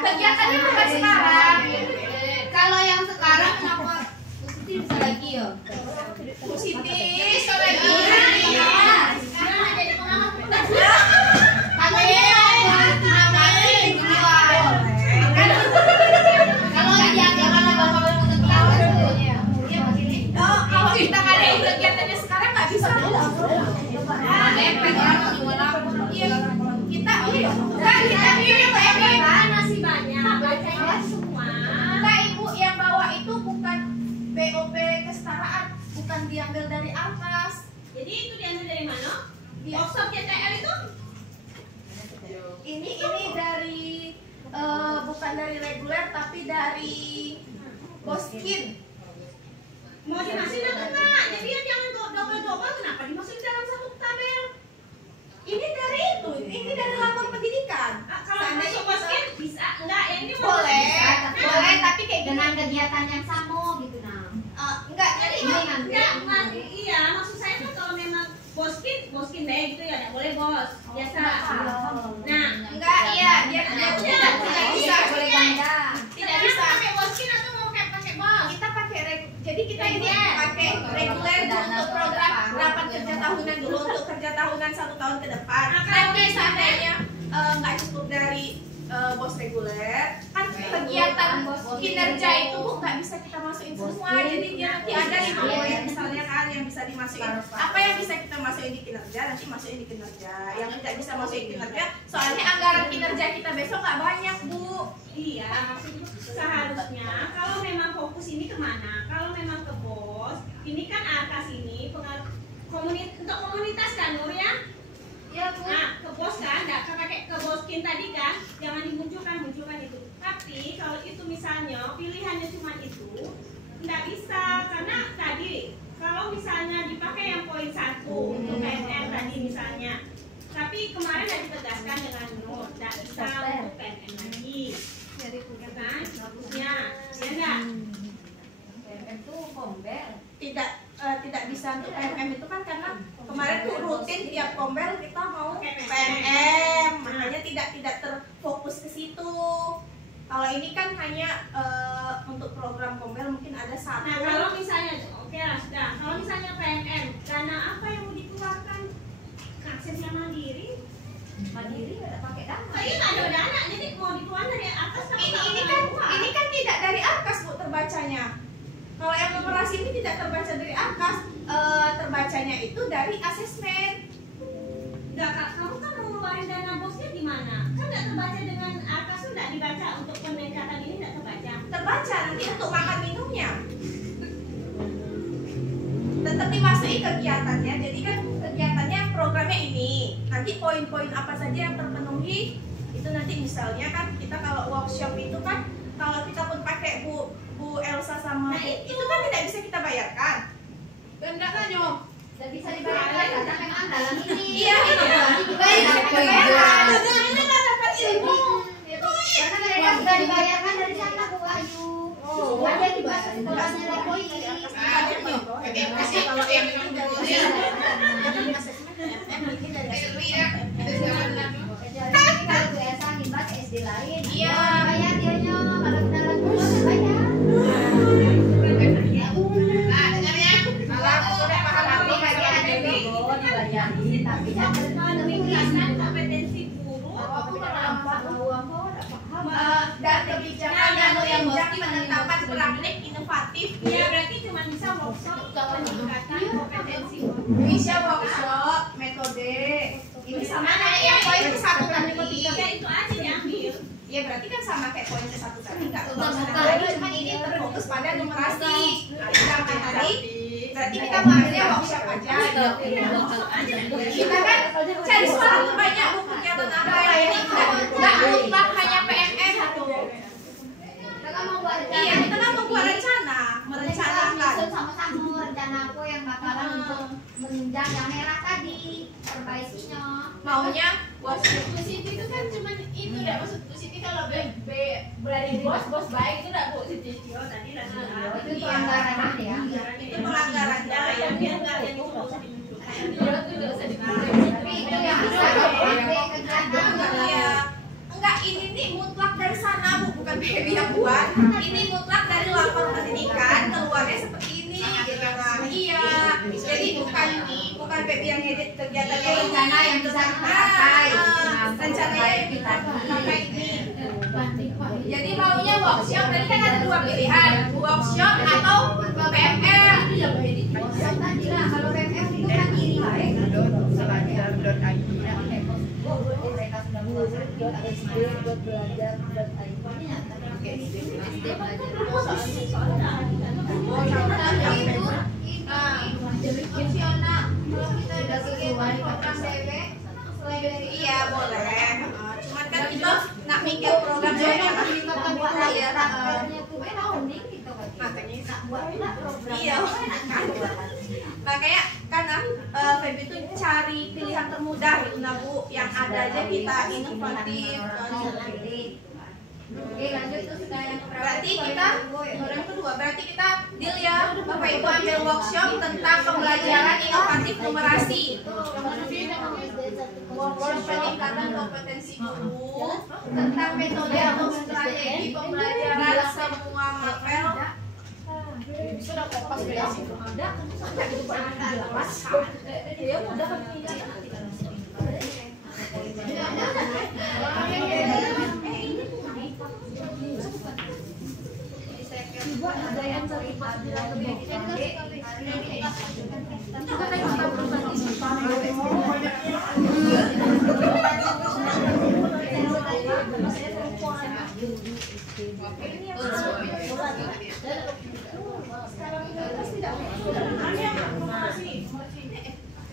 Kegiatannya bukan sekarang. Kalau yang sekarang kenapa positif bisa lagi ya? Positif bisa lagi. Kalau kita ngadain kegiatannya sekarang nggak bisa. Masih banyak. Enggak Ibu, yang bawa itu bukan BOP kesetaraan, bukan diambil dari Alkas. Jadi itu diambil dari mana? Di workshop CTL itu? Ini dari bukan dari reguler tapi dari Boskin. Mau dimasukin atau enggak? Jadi jangan double-double, kenapa dimasukin dalam satu tabel? Ini dari itu, ini dari lapor pendidikan. Kalau masuk bos, biasa. Nah, Enggak, iya, dia tidak bisa. Boleh ganda. Tidak bisa. pakai boskin atau mau pakai bos? Kita pakai jadi kita ini pakai reguler untuk program rapat kerja tahunan dulu untuk kerja tahunan 1 tahun ke depan. Nanti seandainya nggak cukup dari bos reguler, kan kegiatan kinerja itu nggak bisa kita masukin semua. Jadi dia nanti ada di poin misalnya kan yang bisa dimasukin. Apa yang bisa kita masukin di kinerja nanti masukin di kinerja. Yang tidak bisa masukin kinerja, soalnya anggaran kinerja kita besok nggak banyak, Bu. Iya, seharusnya kalau memang fokus ini kemana? Kalau memang ke bos, ini kan AKAS ini untuk komunitas kan Nur ya? Iya, Bu. Nah, ke bos kan, nggak pakai ke boskin tadi kan, jangan dimunculkan itu. Tapi kalau itu misalnya pilihannya cuma itu, nggak bisa karena tadi kalau misalnya dipakai yang poin 1 untuk PNM tadi misalnya, tapi kemarin sudah ditegaskan dengan Nur, nggak bisa untuk PNM lagi, ya kan? Bagusnya, ya nggak? PNM tuh pombel. Tidak bisa untuk PNM itu kan karena kemarin tuh rutin tiap pombel kita mau PNM, makanya tidak terfokus ke situ. Kalau ini kan hanya untuk program pombel mungkin ada satu. Nah kalau misalnya, oke lah sudah. Kalau misalnya PNM, dana apa yang mau dikeluarkan? Akses yang mandiri? Mandiri nggak ada pakai dana. Oh iya nggak ada dana, jadi mau dikeluarkan dari atas sama ini kan tidak dari AKAS Bu terbacanya. Kalau yang numerasi ini tidak terbaca dari AKAS, terbacanya itu dari asesmen. Enggak kak, kamu kan mau ngeluarin dana bosnya gimana? Kan nggak terbaca dengan atas tuh nggak dibaca untuk peningkatan ini nggak terbaca. Terbaca nanti untuk makan minumnya. Tetap dimasuki kegiatannya. Jadi kan kegiatannya programnya ini. Nanti poin-poin apa saja yang terpenuhi itu nanti misalnya kan kita kalau workshop itu kan kalau kita pun pakai Bu Elsa sama itu kan tidak bisa kita bayarkan. Enggak kan Nyok? Tidak bisa dibayarkan karena memang dalam ini. Iya, itu dibayarkan. Ini kan dapat ilmu. Karena mereka sudah dibayarkan dari sana Bu Ayu. Ada di bahasa sekolahnya Lepoy. Kalau yang ini dari Kalau Bu Elsa nimba ke SD lain. Iya. Bayar dianya kalau dalam bulan bayar. Tapi Demikian kompetensi guru. dan kebijakan yang menunjang penetapan praktik inovatif. Ya berarti cuma bisa workshop peningkatan kompetensi guru. Bisa workshop metode ini sama kayak yang poin ke 1 tadi. Ya itu aja diambil. Ya berarti kan sama kayak poin ke 1 tadi nggak lagi, cuma ini terfokus pada numerasi. Sedangkan tadi berarti kita mengambilnya workshop aja. Kita kan cari suara terbanyak Bu kegiatan apa yang ini nggak mutlak hanya PNM satu. Iya kita kan membuat rencana, merencanakan. Sama-sama rencana aku yang bakalan untuk menunjang yang merah tadi perbaisinya. Maunya Maksud Bu Siti itu kan cuma itu dah, maksud Bu Siti kalau berani bos baik itu dah Bu Siti. Oh tadi lah. Itu pelanggaran ya. itu pelanggarannya Yang dia nggak yang itu nggak usah dimunculkan. Dia tuh nggak usah dipakai. Tapi itu yang bisa dipakai kegiatan. Iya. Enggak, ini nih mutlak dari sana Bu, bukan PBI yang buat. Ini mutlak dari lapor pendidikan, keluarnya seperti ini gitu kan. Iya. Jadi bukan PBI yang edit kegiatannya ini. Rencana yang bisa kita pakai. Rencananya yang kita pakai ini. Jadi maunya workshop, tadi kan ada 2 pilihan, workshop atau PMR. Workshop tadi lah, kalau PMR itu kan iri baik. Mereka sudah menguasai SD buat belajar fungsional. Kalau kita udah kegiatan program DW, selain dari Iya boleh. Cuman kan kita nak mikir program makanya ya. tuh tahun gitu Makanya buatlah program. iya. Makanya karena Feby itu cari pilihan termudah gitu nah Bu, yang ada aja kita inovatif. Oke, lanjut terus ke yang keberapa? Berarti kita yang kedua, berarti kita deal ya, Bapak Ibu ambil workshop tentang pembelajaran inovatif numerasi. Workshop peningkatan kompetensi guru tentang metode atau strategi pembelajaran semua mapel. Sudah kopas ya sih. Ada kan itu jelas. Ya udah kan Coba ada yang terlibat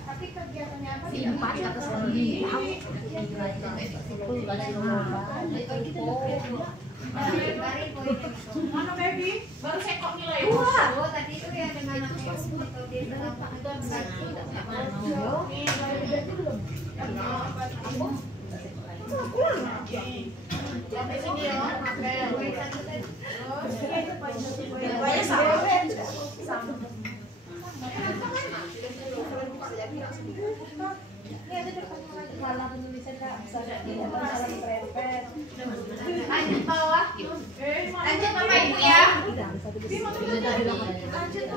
tapi kegiatannya apa? Mana baby? Baru saya kok nilai. Oh, tadi itu ya dengan metode Sampai sini ya. lanjut bawah. Lanjut Bapak Ibu ya. Lanjut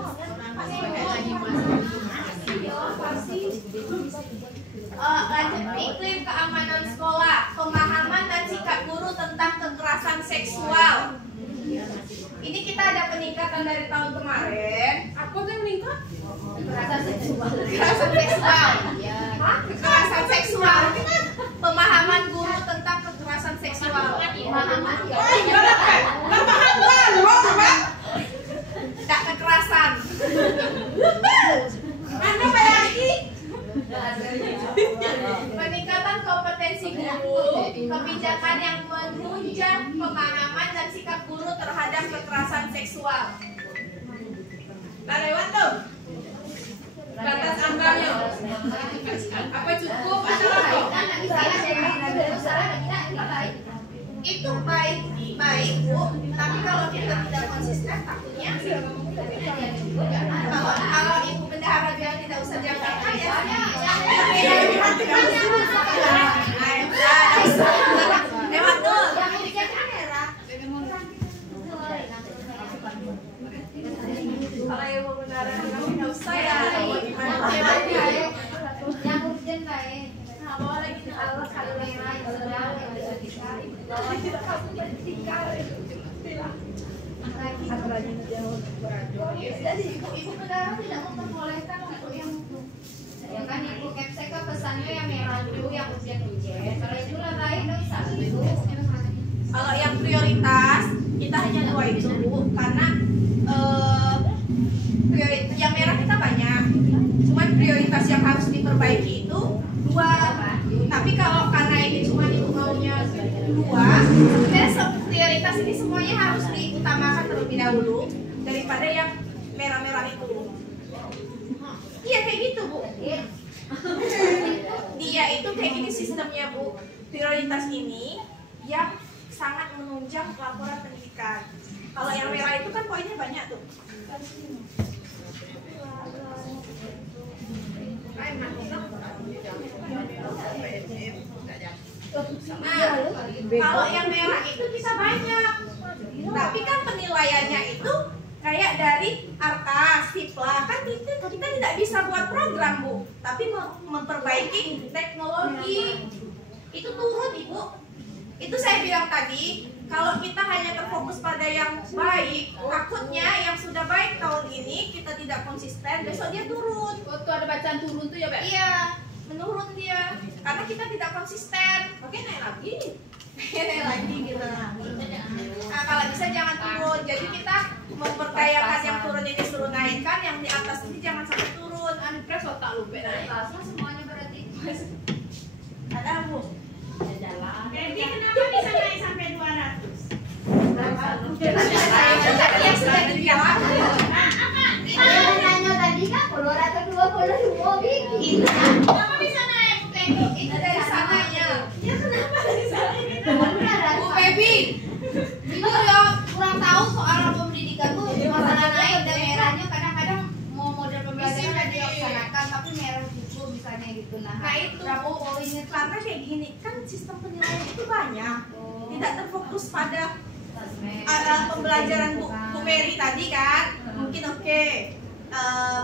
iklim keamanan sekolah, pemahaman dan sikap guru tentang kekerasan seksual. Ini kita ada peningkatan dari tahun kemarin. Apa yang meningkat? Kekerasan seksual. Kekerasan seksual. Pemahaman guru tentang kekerasan seksual. Pemahaman. Tak kekerasan. Mana lagi? Peningkatan kompetensi guru, kebijakan yang menunjang pemahaman dan sikap guru terhadap kekerasan seksual. Nah, lewat tuh. Batas angkanya. Apa cukup atau apa? Itu baik, Bu. Tapi kalau kita tidak konsisten, takutnya kalau Ibu Bendahara bilang tidak usah diangkat ya. Lewat tuh. Kalau Ibu Bendahara bilang tidak usah ya. Yang urgent baik. Bawa lagi tuh. Kalau merah yang sedang yang bisa kita jadi ibu negara tidak memperbolehkan untuk yang ya kan ibu Kepsek ke pesannya yang merah dulu yang ujian kalau itu lah baik dong satu itu. Kalau yang prioritas kita hanya 2 itu Bu, karena yang merah kita banyak, cuman prioritas yang harus diperbaiki itu 2. Tapi kalau karena ini cuma ibu maunya 2, sebenarnya prioritas ini semuanya harus diutamakan terlebih dahulu daripada yang merah-merah itu. Iya kayak gitu Bu. Dia itu kayak gini sistemnya Bu. Prioritas ini yang sangat menunjang laporan pendidikan. Kalau yang merah itu kan poinnya banyak tuh. Nah, kalau yang merah itu bisa banyak. Tapi kan penilaiannya itu kayak dari Arta, Sipla. Kan kita tidak bisa buat program Bu, tapi memperbaiki teknologi. Itu turun Ibu. Itu saya bilang tadi, kalau kita hanya terfokus pada yang baik, takutnya yang sudah baik tahun ini kita tidak konsisten, besok dia turun. Oh, tuh ada bacaan turun tuh ya, Beb? Iya, menurun dia, karena kita tidak konsisten. Oke, naik lagi, naik lagi gitu. Nah, kalau bisa jangan turun. Jadi kita memperdayakan yang turun ini suruh naikkan, yang di atas ini jangan sampai turun. Anpres otak lupa naik. Semuanya berarti Ada Bu. Jadi kenapa bisa naik sampai 200? Yang sudah dijawab. nanya tadi kan 222 bikin. Kenapa bisa naik Bu Peggy? Itu dari sananya. Ya kenapa dari sana? Bu Baby, misalnya gitu. Nah itu berapa poinnya? karena kayak gini kan sistem penilaian itu banyak, tidak terfokus pada pembelajaran Bu Mary tadi kan. Mungkin oke,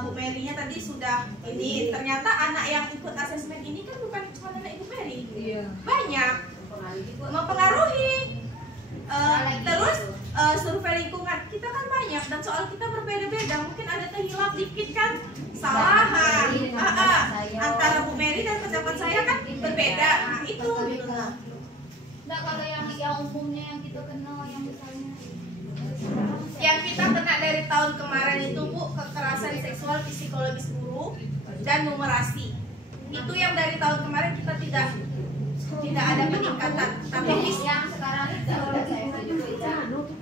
Bu Mary-nya tadi sudah ini, ternyata anak yang ikut asesmen ini kan bukan cuma anak Ibu Mary, banyak mempengaruhi. Terus survei lingkungan kita kan banyak dan soal kita berbeda-beda, mungkin ada terhilap dikit kan, salahan antara Bu Mary dan pendapat saya kan berbeda. Nah itu gitu lah. Enggak, kalau yang umumnya yang kita kenal, yang misalnya Yang kita kena dari tahun kemarin itu Bu, kekerasan seksual psikologis guru dan numerasi. Itu yang dari tahun kemarin kita tidak ada peningkatan. Tapi yang sekarang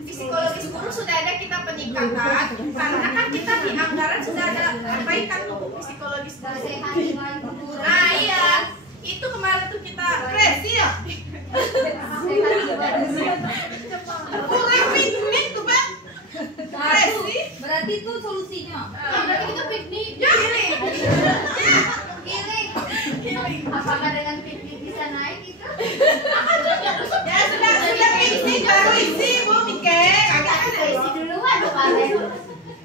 psikologis guru sudah ada kita peningkatan, karena kan kita di anggaran sudah ada perbaikan tuh Bu, psikologis guru. Nah iya, itu kemarin tuh kita review ya. Berarti itu solusinya. Berarti kita piknik. Giling. Apakah dengan piknik bisa naik itu? Ya sudah piknik baru isi Bu mikir. Isi duluan kemarin.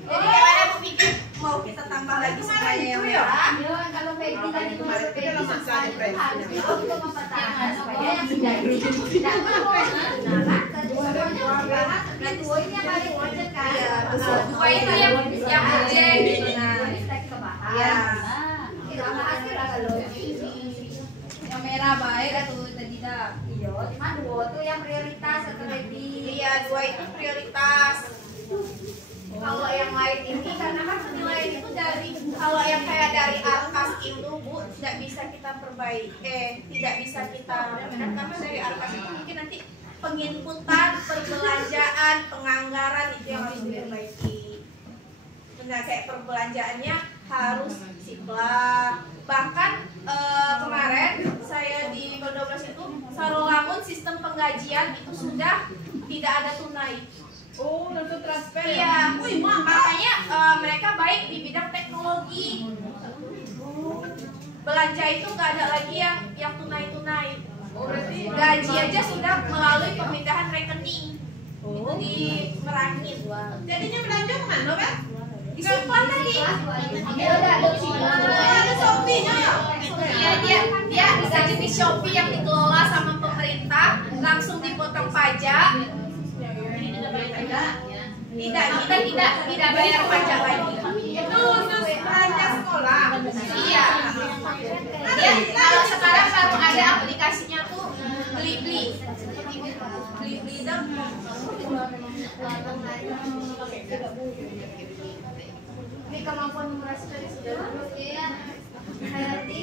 Jadi gimana Bu pikir? Mau kita tambah lagi supaya yang merah? Kalau piknik tadi kemarin piknik harus kita mempertahankan supaya yang tidak mau. Nah, keduanya dibahas. Kedua ini yang paling urgent kan? Dua itu yang urgent. Kita bahas. Ya. Kita bahas kalau Yang merah baik atau tidak? iya, cuma dua tuh yang prioritas atau lebih. Iya, dua itu prioritas. Kalau yang lain ini Karena kan penilaian itu dari, kalau yang kayak dari Arkas itu Bu, tidak bisa kita perbaiki, tidak bisa kita karena dari Arkas itu mungkin nanti penginputan, perbelanjaan, penganggaran itu yang harus diperbaiki. Nah kayak perbelanjaannya harus siplak. Bahkan kemarin saya di Berdoblas itu Sarolamun sistem penggajian itu sudah tidak ada tunai. Oh, langsung transfer. Iya, makanya mereka baik di bidang teknologi. Belanja itu nggak ada lagi yang tunai-tunai. Gaji aja sudah melalui pemindahan rekening. Itu di Merangin. Jadinya belanja kemana, Pak? Disimpan tadi. ada Shopee-nya ya? Iya, dia bisa jenis Shopee yang dikelola sama pemerintah, langsung dipotong pajak. Tidak bayar pajak lagi. Itu khusus belanja sekolah. Iya. Dia kalau sekarang baru ada aplikasinya tuh Blibli dong. Ini kemampuan numerasi tadi sudah lulus ya. Hayati.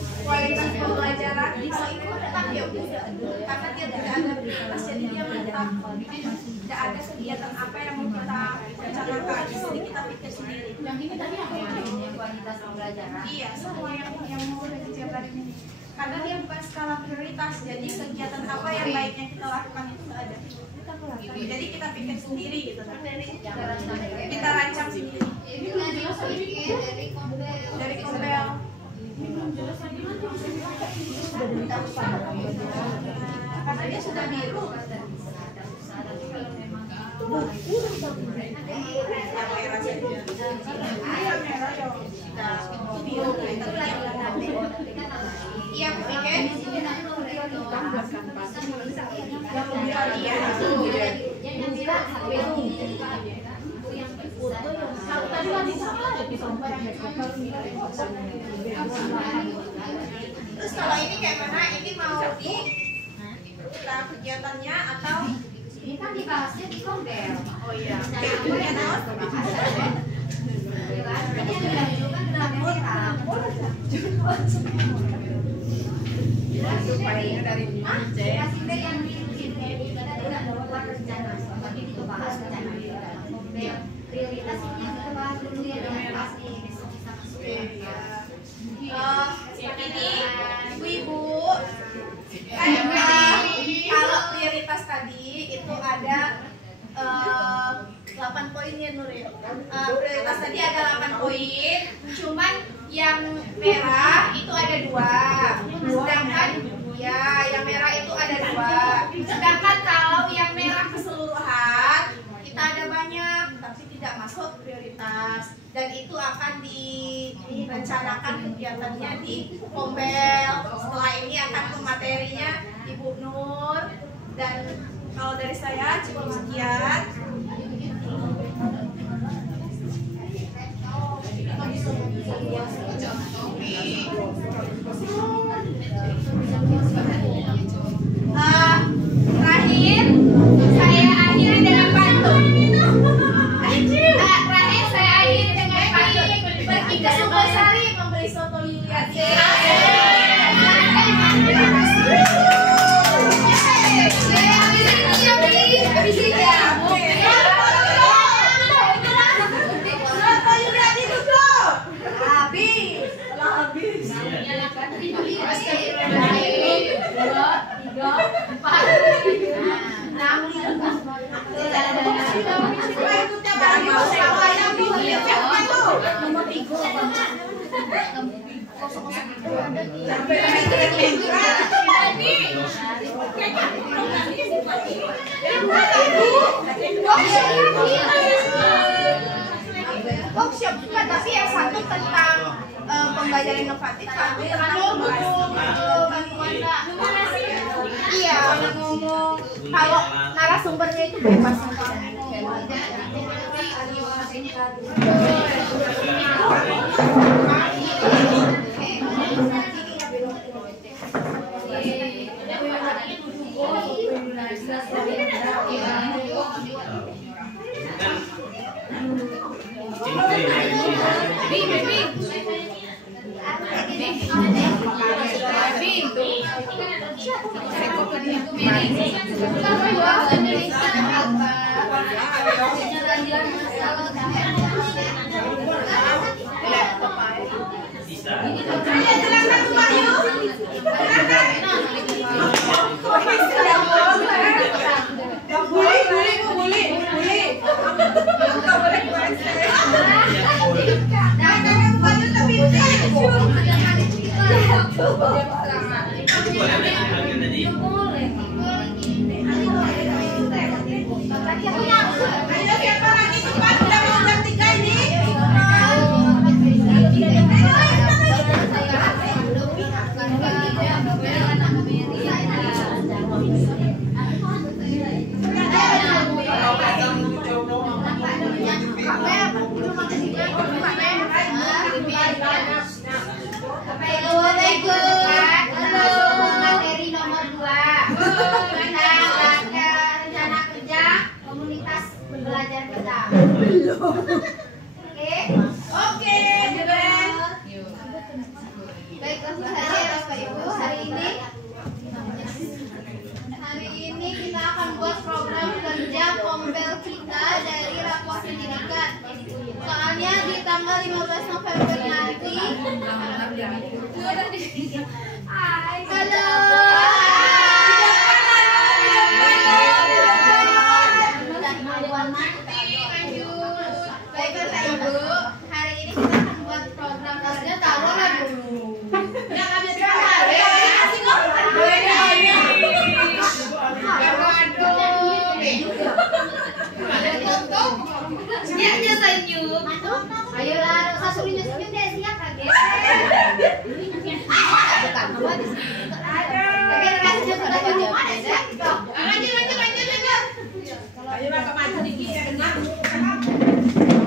Kualitas pembelajaran itu tetap ya karena dia tidak ada prioritas, jadi dia mentah. Tidak ada kegiatan apa yang mau kita rencanakan, jadi kita pikir sendiri. Yang ini tadi apa yang kualitas pembelajaran? Iya, semua yang mau kegiatan ini. Karena dia bukan skala prioritas, jadi kegiatan apa yang baiknya kita lakukan itu nggak ada. Jadi kita pikir sendiri gitu kan. Kita rancang sendiri. Ini nggak jelas dari Kombel. Dari Kombel. Karena dia sudah biru. Iya, pikir. Terus kalau ini kayak mana? Ini mau di kegiatannya atau Ini kan dibahasnya di Kombel. oh iya. Supaya dari prioritas ini kita bahas dulu ya dengan pasti Ini ibu-ibu kalau prioritas tadi itu ada 8 poinnya Nur ya. prioritas tadi ada 8 poin, cuman yang merah itu ada 2. Sedangkan ya, yang merah itu ada 2. Sedangkan kalau yang merah keseluruhan kita ada banyak, tapi tidak masuk prioritas. Dan itu akan direncanakan kegiatannya di Kombel. Setelah ini akan ke materinya Ibu Nur. Dan kalau dari saya cukup sekian. Terakhir saya akhiri dengan pantun. Terakhir saya akhiri dengan pantun. Pergi ke Sumbersari membeli soto Yuliati. Workshop juga, tapi yang satu tentang pembelajaran inovatif, satu tentang iya, ngomong kalau narasumbernya itu bebas. Materi nomor 2 rencana kerja komunitas belajar kita. Oke, baik, langsung saja ya Bapak Ibu. Hari ini kita akan buat program kerja Kombel kita dari rapor pendidikan. Soalnya di tanggal 15 November nanti. Halo. Baik Bapak Ibu, hari ini kita akan buat program kerja. Tahu lah dulu. Dia senyum. Ayolah, senyum deh, siap kaget.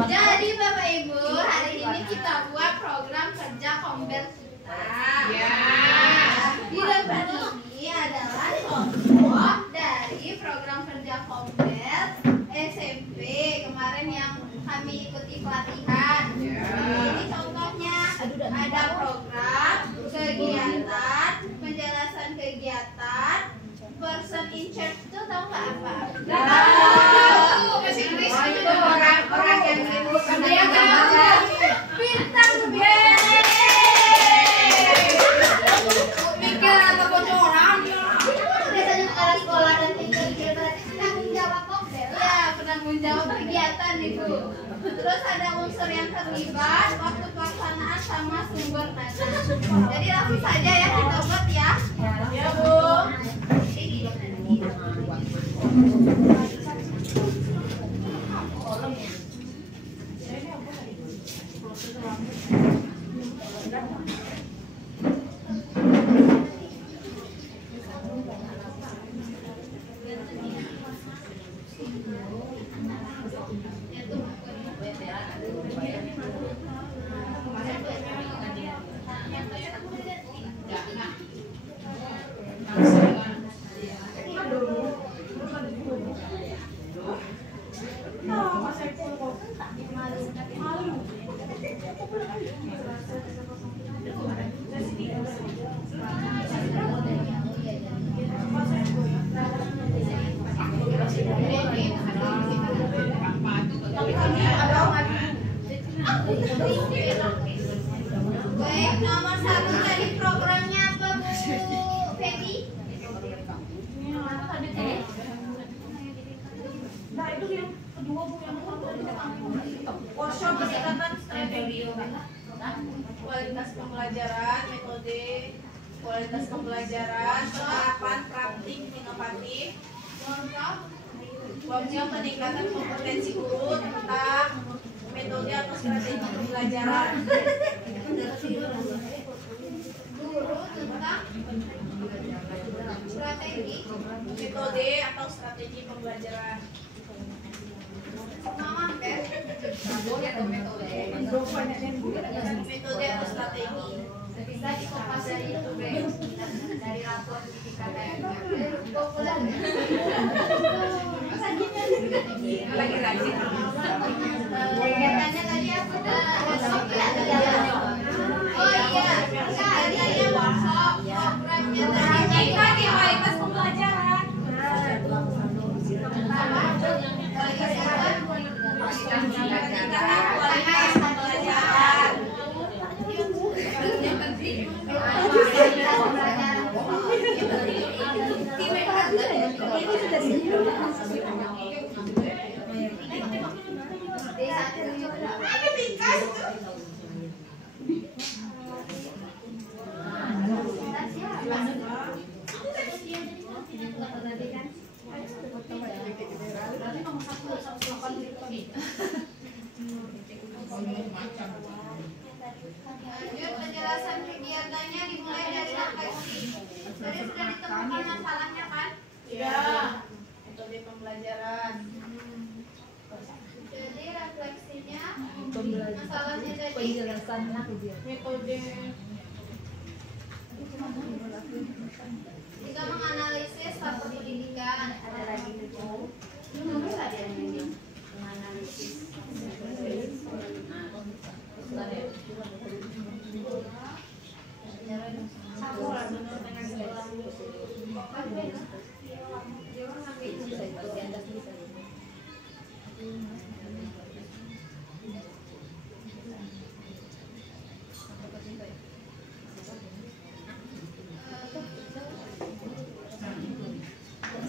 Jadi Bapak Ibu, hari ini kita buat program kerja Kombel kita. Di depan ini adalah contoh dari program kerja Kombel SMP kemarin yang kami ikuti pelatihan. Ini contohnya ada program, kegiatan, penjelasan kegiatan, person in charge itu tahu nggak apa? Tahu. Itu orang yang bukan yang baca. Pintar sebenarnya. Pikir apa bocoran? Biasanya kepala sekolah dan tinggal berarti tanggung jawab Kombel. Ya, penanggung jawab kegiatan itu. Terus Terus ada unsur yang terlibat, waktu pelaksanaan sama sumber data. Jadi langsung saja ya kita buat ya. Ya, Bu. Baik, nomor 1 tadi programnya apa Bu Feby? Nah, itu yang kedua, Bu, yang workshop peningkatan strategi kualitas pembelajaran, metode kualitas pembelajaran, penerapan praktik inovatif, workshop peningkatan kompetensi guru tentang metode atau strategi pembelajaran. Guru tentang strategi Metode atau strategi pembelajaran. Mama Fer. Metode atau strategi. Bisa dikopas dari itu dari rapor KTM. Lagi rajin. Kegiatannya tadi apa? Oh iya, tadi ya workshop programnya tadi Kualitas pembelajaran. Kualitas pembelajaran. Lanjut penjelasan kegiatannya dimulai dari refleksi. Tadi sudah ditemukan masalahnya kan? Ya. Metode pembelajaran. Jadi refleksinya masalahnya tadi Metode. jika menganalisis faktor pendidikan ada lagi menganalisis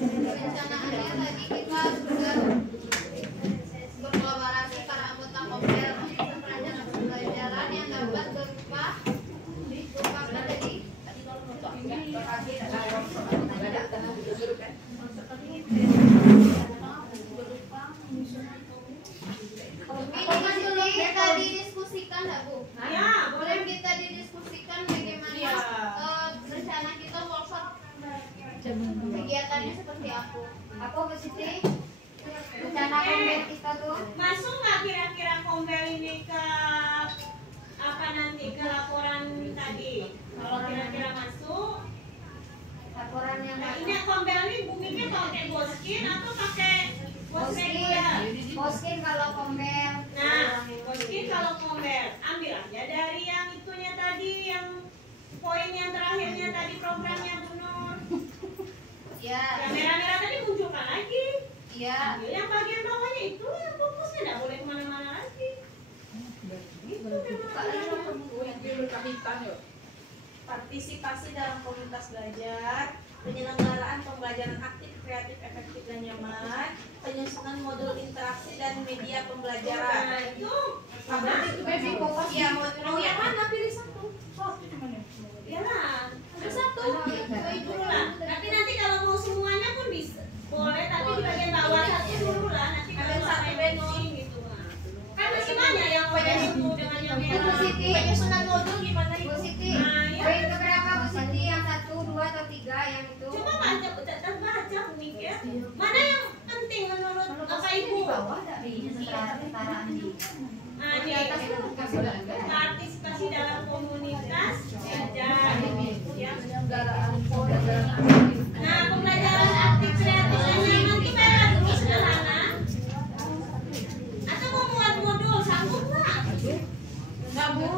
rencanaannya tadi kita sudah berkolaborasi para anggota Komel untuk perancangan pembelajaran yang dapat berupa tadi ini dulu kita didiskusikan nggak Bu? Ya, Boleh kita didiskusikan bagaimana rencana kita workshop kegiatannya seperti apa? Apa Bu Siti? Rencana Komel kita tuh? Masuk nggak kira-kira Kombel ini ke apa nanti ke laporan tadi? Kalau kira-kira masuk, Laporan yang nah ini Kombel ini bukunya pakai Boskin atau pakai Bos reguler? Boskin kalau Komel. Nah, Boskin kalau Kombel ambil aja dari yang itunya tadi, yang poin yang terakhirnya tadi programnya Bu Nur. Ya, Yang merah-merah tadi munculkan lagi. ya. Ambil yang bagian bawahnya itu yang fokusnya nggak boleh kemana-mana lagi. Partisipasi dalam komunitas belajar, penyelenggaraan pembelajaran aktif, kreatif, efektif, dan nyaman, penyusunan modul interaksi dan media pembelajaran. Nah, itu Ya, mau yang mana? Pilih satu. iyalah. Pilih satu. Pilih dulu lah. Tapi nanti kalau mau semuanya pun bisa. Boleh, tapi di bagian bawah satu dulu lah. Nanti kalau Satu sampai beno. bensin gitu. Kan masih banyak yang satu dengan yang Bu merah. Siti, Penyusunan modul gimana Bu Ibu? Siti, Nah, iya. poin keberapa Bu Siti? Yang 1, 2, atau 3 yang itu? Coba baca, baca mikir. Mana yang penting menurut Bapak Ibu? Nah, ini partisipasi dalam komunitas belajar. Ya. Nah, pembelajaran aktif kreatif dan nyaman itu kayak dulu sederhana. Atau mau buat modul sanggup nggak? Nggak Bu.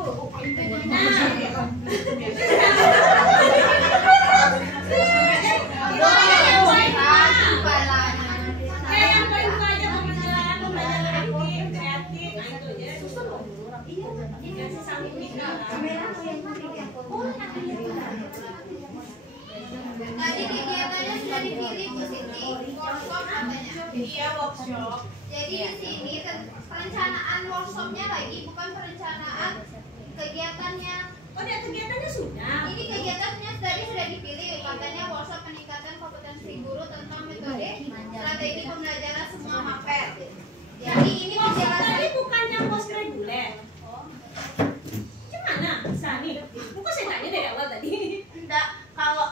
Kayak yang paling tua aja pembelajaran aktif kreatif. Nah itu aja susah loh. Yang si sanggup nikah. Tadi kegiatannya sudah dipilih Bu Siti, workshop katanya. Iya, workshop. Jadi di sini perencanaan workshopnya lagi, bukan perencanaan kegiatannya. Oh, dia kegiatannya sudah. Ini kegiatannya tadi sudah dipilih, katanya workshop peningkatan kompetensi guru tentang metode strategi pembelajaran semua MAPET. Jadi ini penjelasan. Tadi bukan yang post reguler. Gimana? Sani, bukan saya tanya dari awal tadi. Enggak, kalau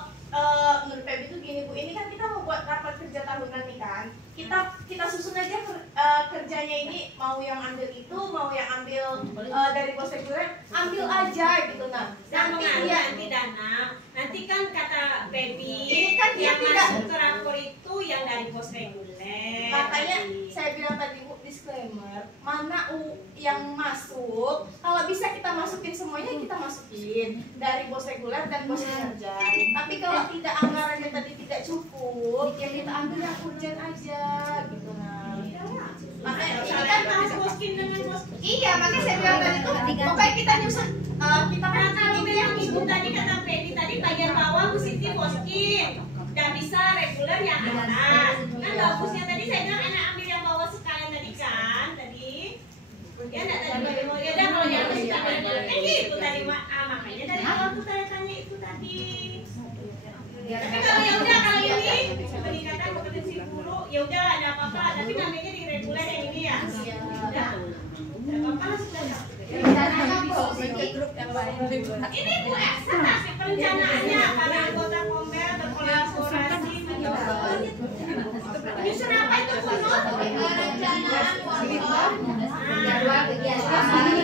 menurut Feby itu gini Bu, ini kan kita mau buat rapat kerja tahunan nih kan. Kita susun aja kerjanya ini, mau yang ambil itu, mau yang ambil dari pos reguler, ambil aja gitu nah. Nanti Nanti ya, ya, nanti Dana. Nanti kan kata Baby Ini kan dia yang tidak- masuk ke rapor itu yang dari pos reguler. katanya saya bilang tadi Bu, disclaimer, mana yang masuk, kalau bisa kita masukin semuanya kita masukin dari bos reguler dan bos kinerja. Tapi kalau tidak, anggarannya tadi tidak cukup, ya kita ambil yang urgent aja gitu nah. Makanya ini kan Tahu boskin dengan bos. iya, makanya saya bilang tadi tuh pokoknya kita nyusun kita Nah, kan kalau memang ibu tadi kata Baby tadi bagian bawah Bu Siti boskin. Gak bisa reguler yang atas. Kan bagusnya tadi saya bilang enak ambil yang bawah sekalian tadi kan tadi. Ya enggak tadi ya udah kalau yang atas kita ambil. Kan gitu tadi makanya dari awal tuh saya tanya itu tadi. Tapi kalau ya udah kalau ini peningkatan kompetensi guru ya udah ada apa-apa tapi namanya di reguler yang ini ya. Udah. Ada apa-apa lah sudah. Ini Bu Eksa kasih perencanaannya para anggota Komber berkolaborasi menyusun apa itu Bu Nur? Perencanaan workshop jadwal kegiatan. Kalau ini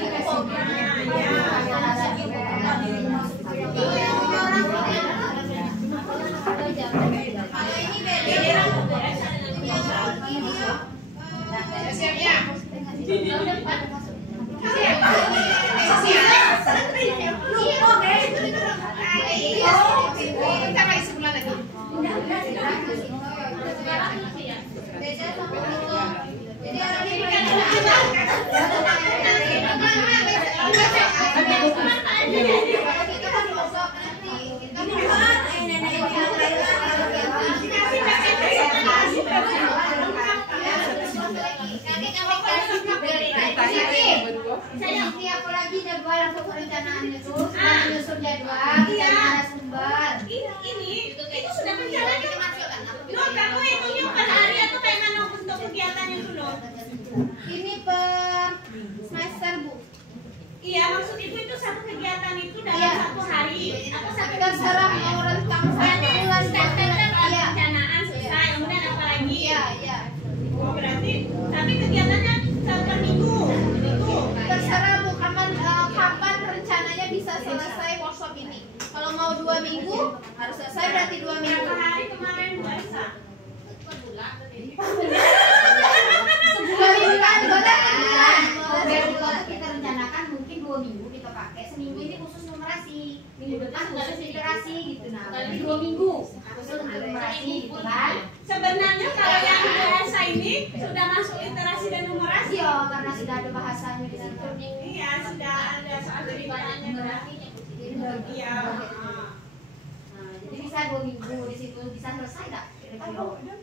beda. Siap ya. Setiap lagi jadwal untuk perencanaan itu menyusun jadwal, ada sumber. Ini itu sudah rencananya. Nur, kamu hitungnya per hari atau kayak mana untuk kegiatannya itu Nur? Ini per semester Bu. Iya, maksud ibu itu satu kegiatan itu dalam Iya. satu hari atau satu Terserah mau rentang satu Berarti bulan, step-stepnya kalau Iya. perencanaan selesai, kemudian apa lagi? Iya, iya. Oh, berarti tapi kegiatannya per minggu. Itu. Terserah Bu, kapan rencananya bisa selesai workshop ini. Kalau mau 2 minggu harus selesai, berarti 2 minggu. Berapa hari kemarin Bu Aisyah? Sebulan minggu kan boleh. Kalau kita rencanakan mungkin 2 minggu kita pakai. Seminggu ini khusus numerasi, minggu depan khusus literasi gitu. Nah, berarti 2 minggu khusus untuk numerasi gitu kan. Sebenarnya kalau yang bahasa ini sudah masuk literasi dan numerasi. Iya, karena sudah ada bahasanya di situ. Iya, sudah ada soal ceritanya. Iya. Nah, jadi bisa 2 minggu di situ Ayo.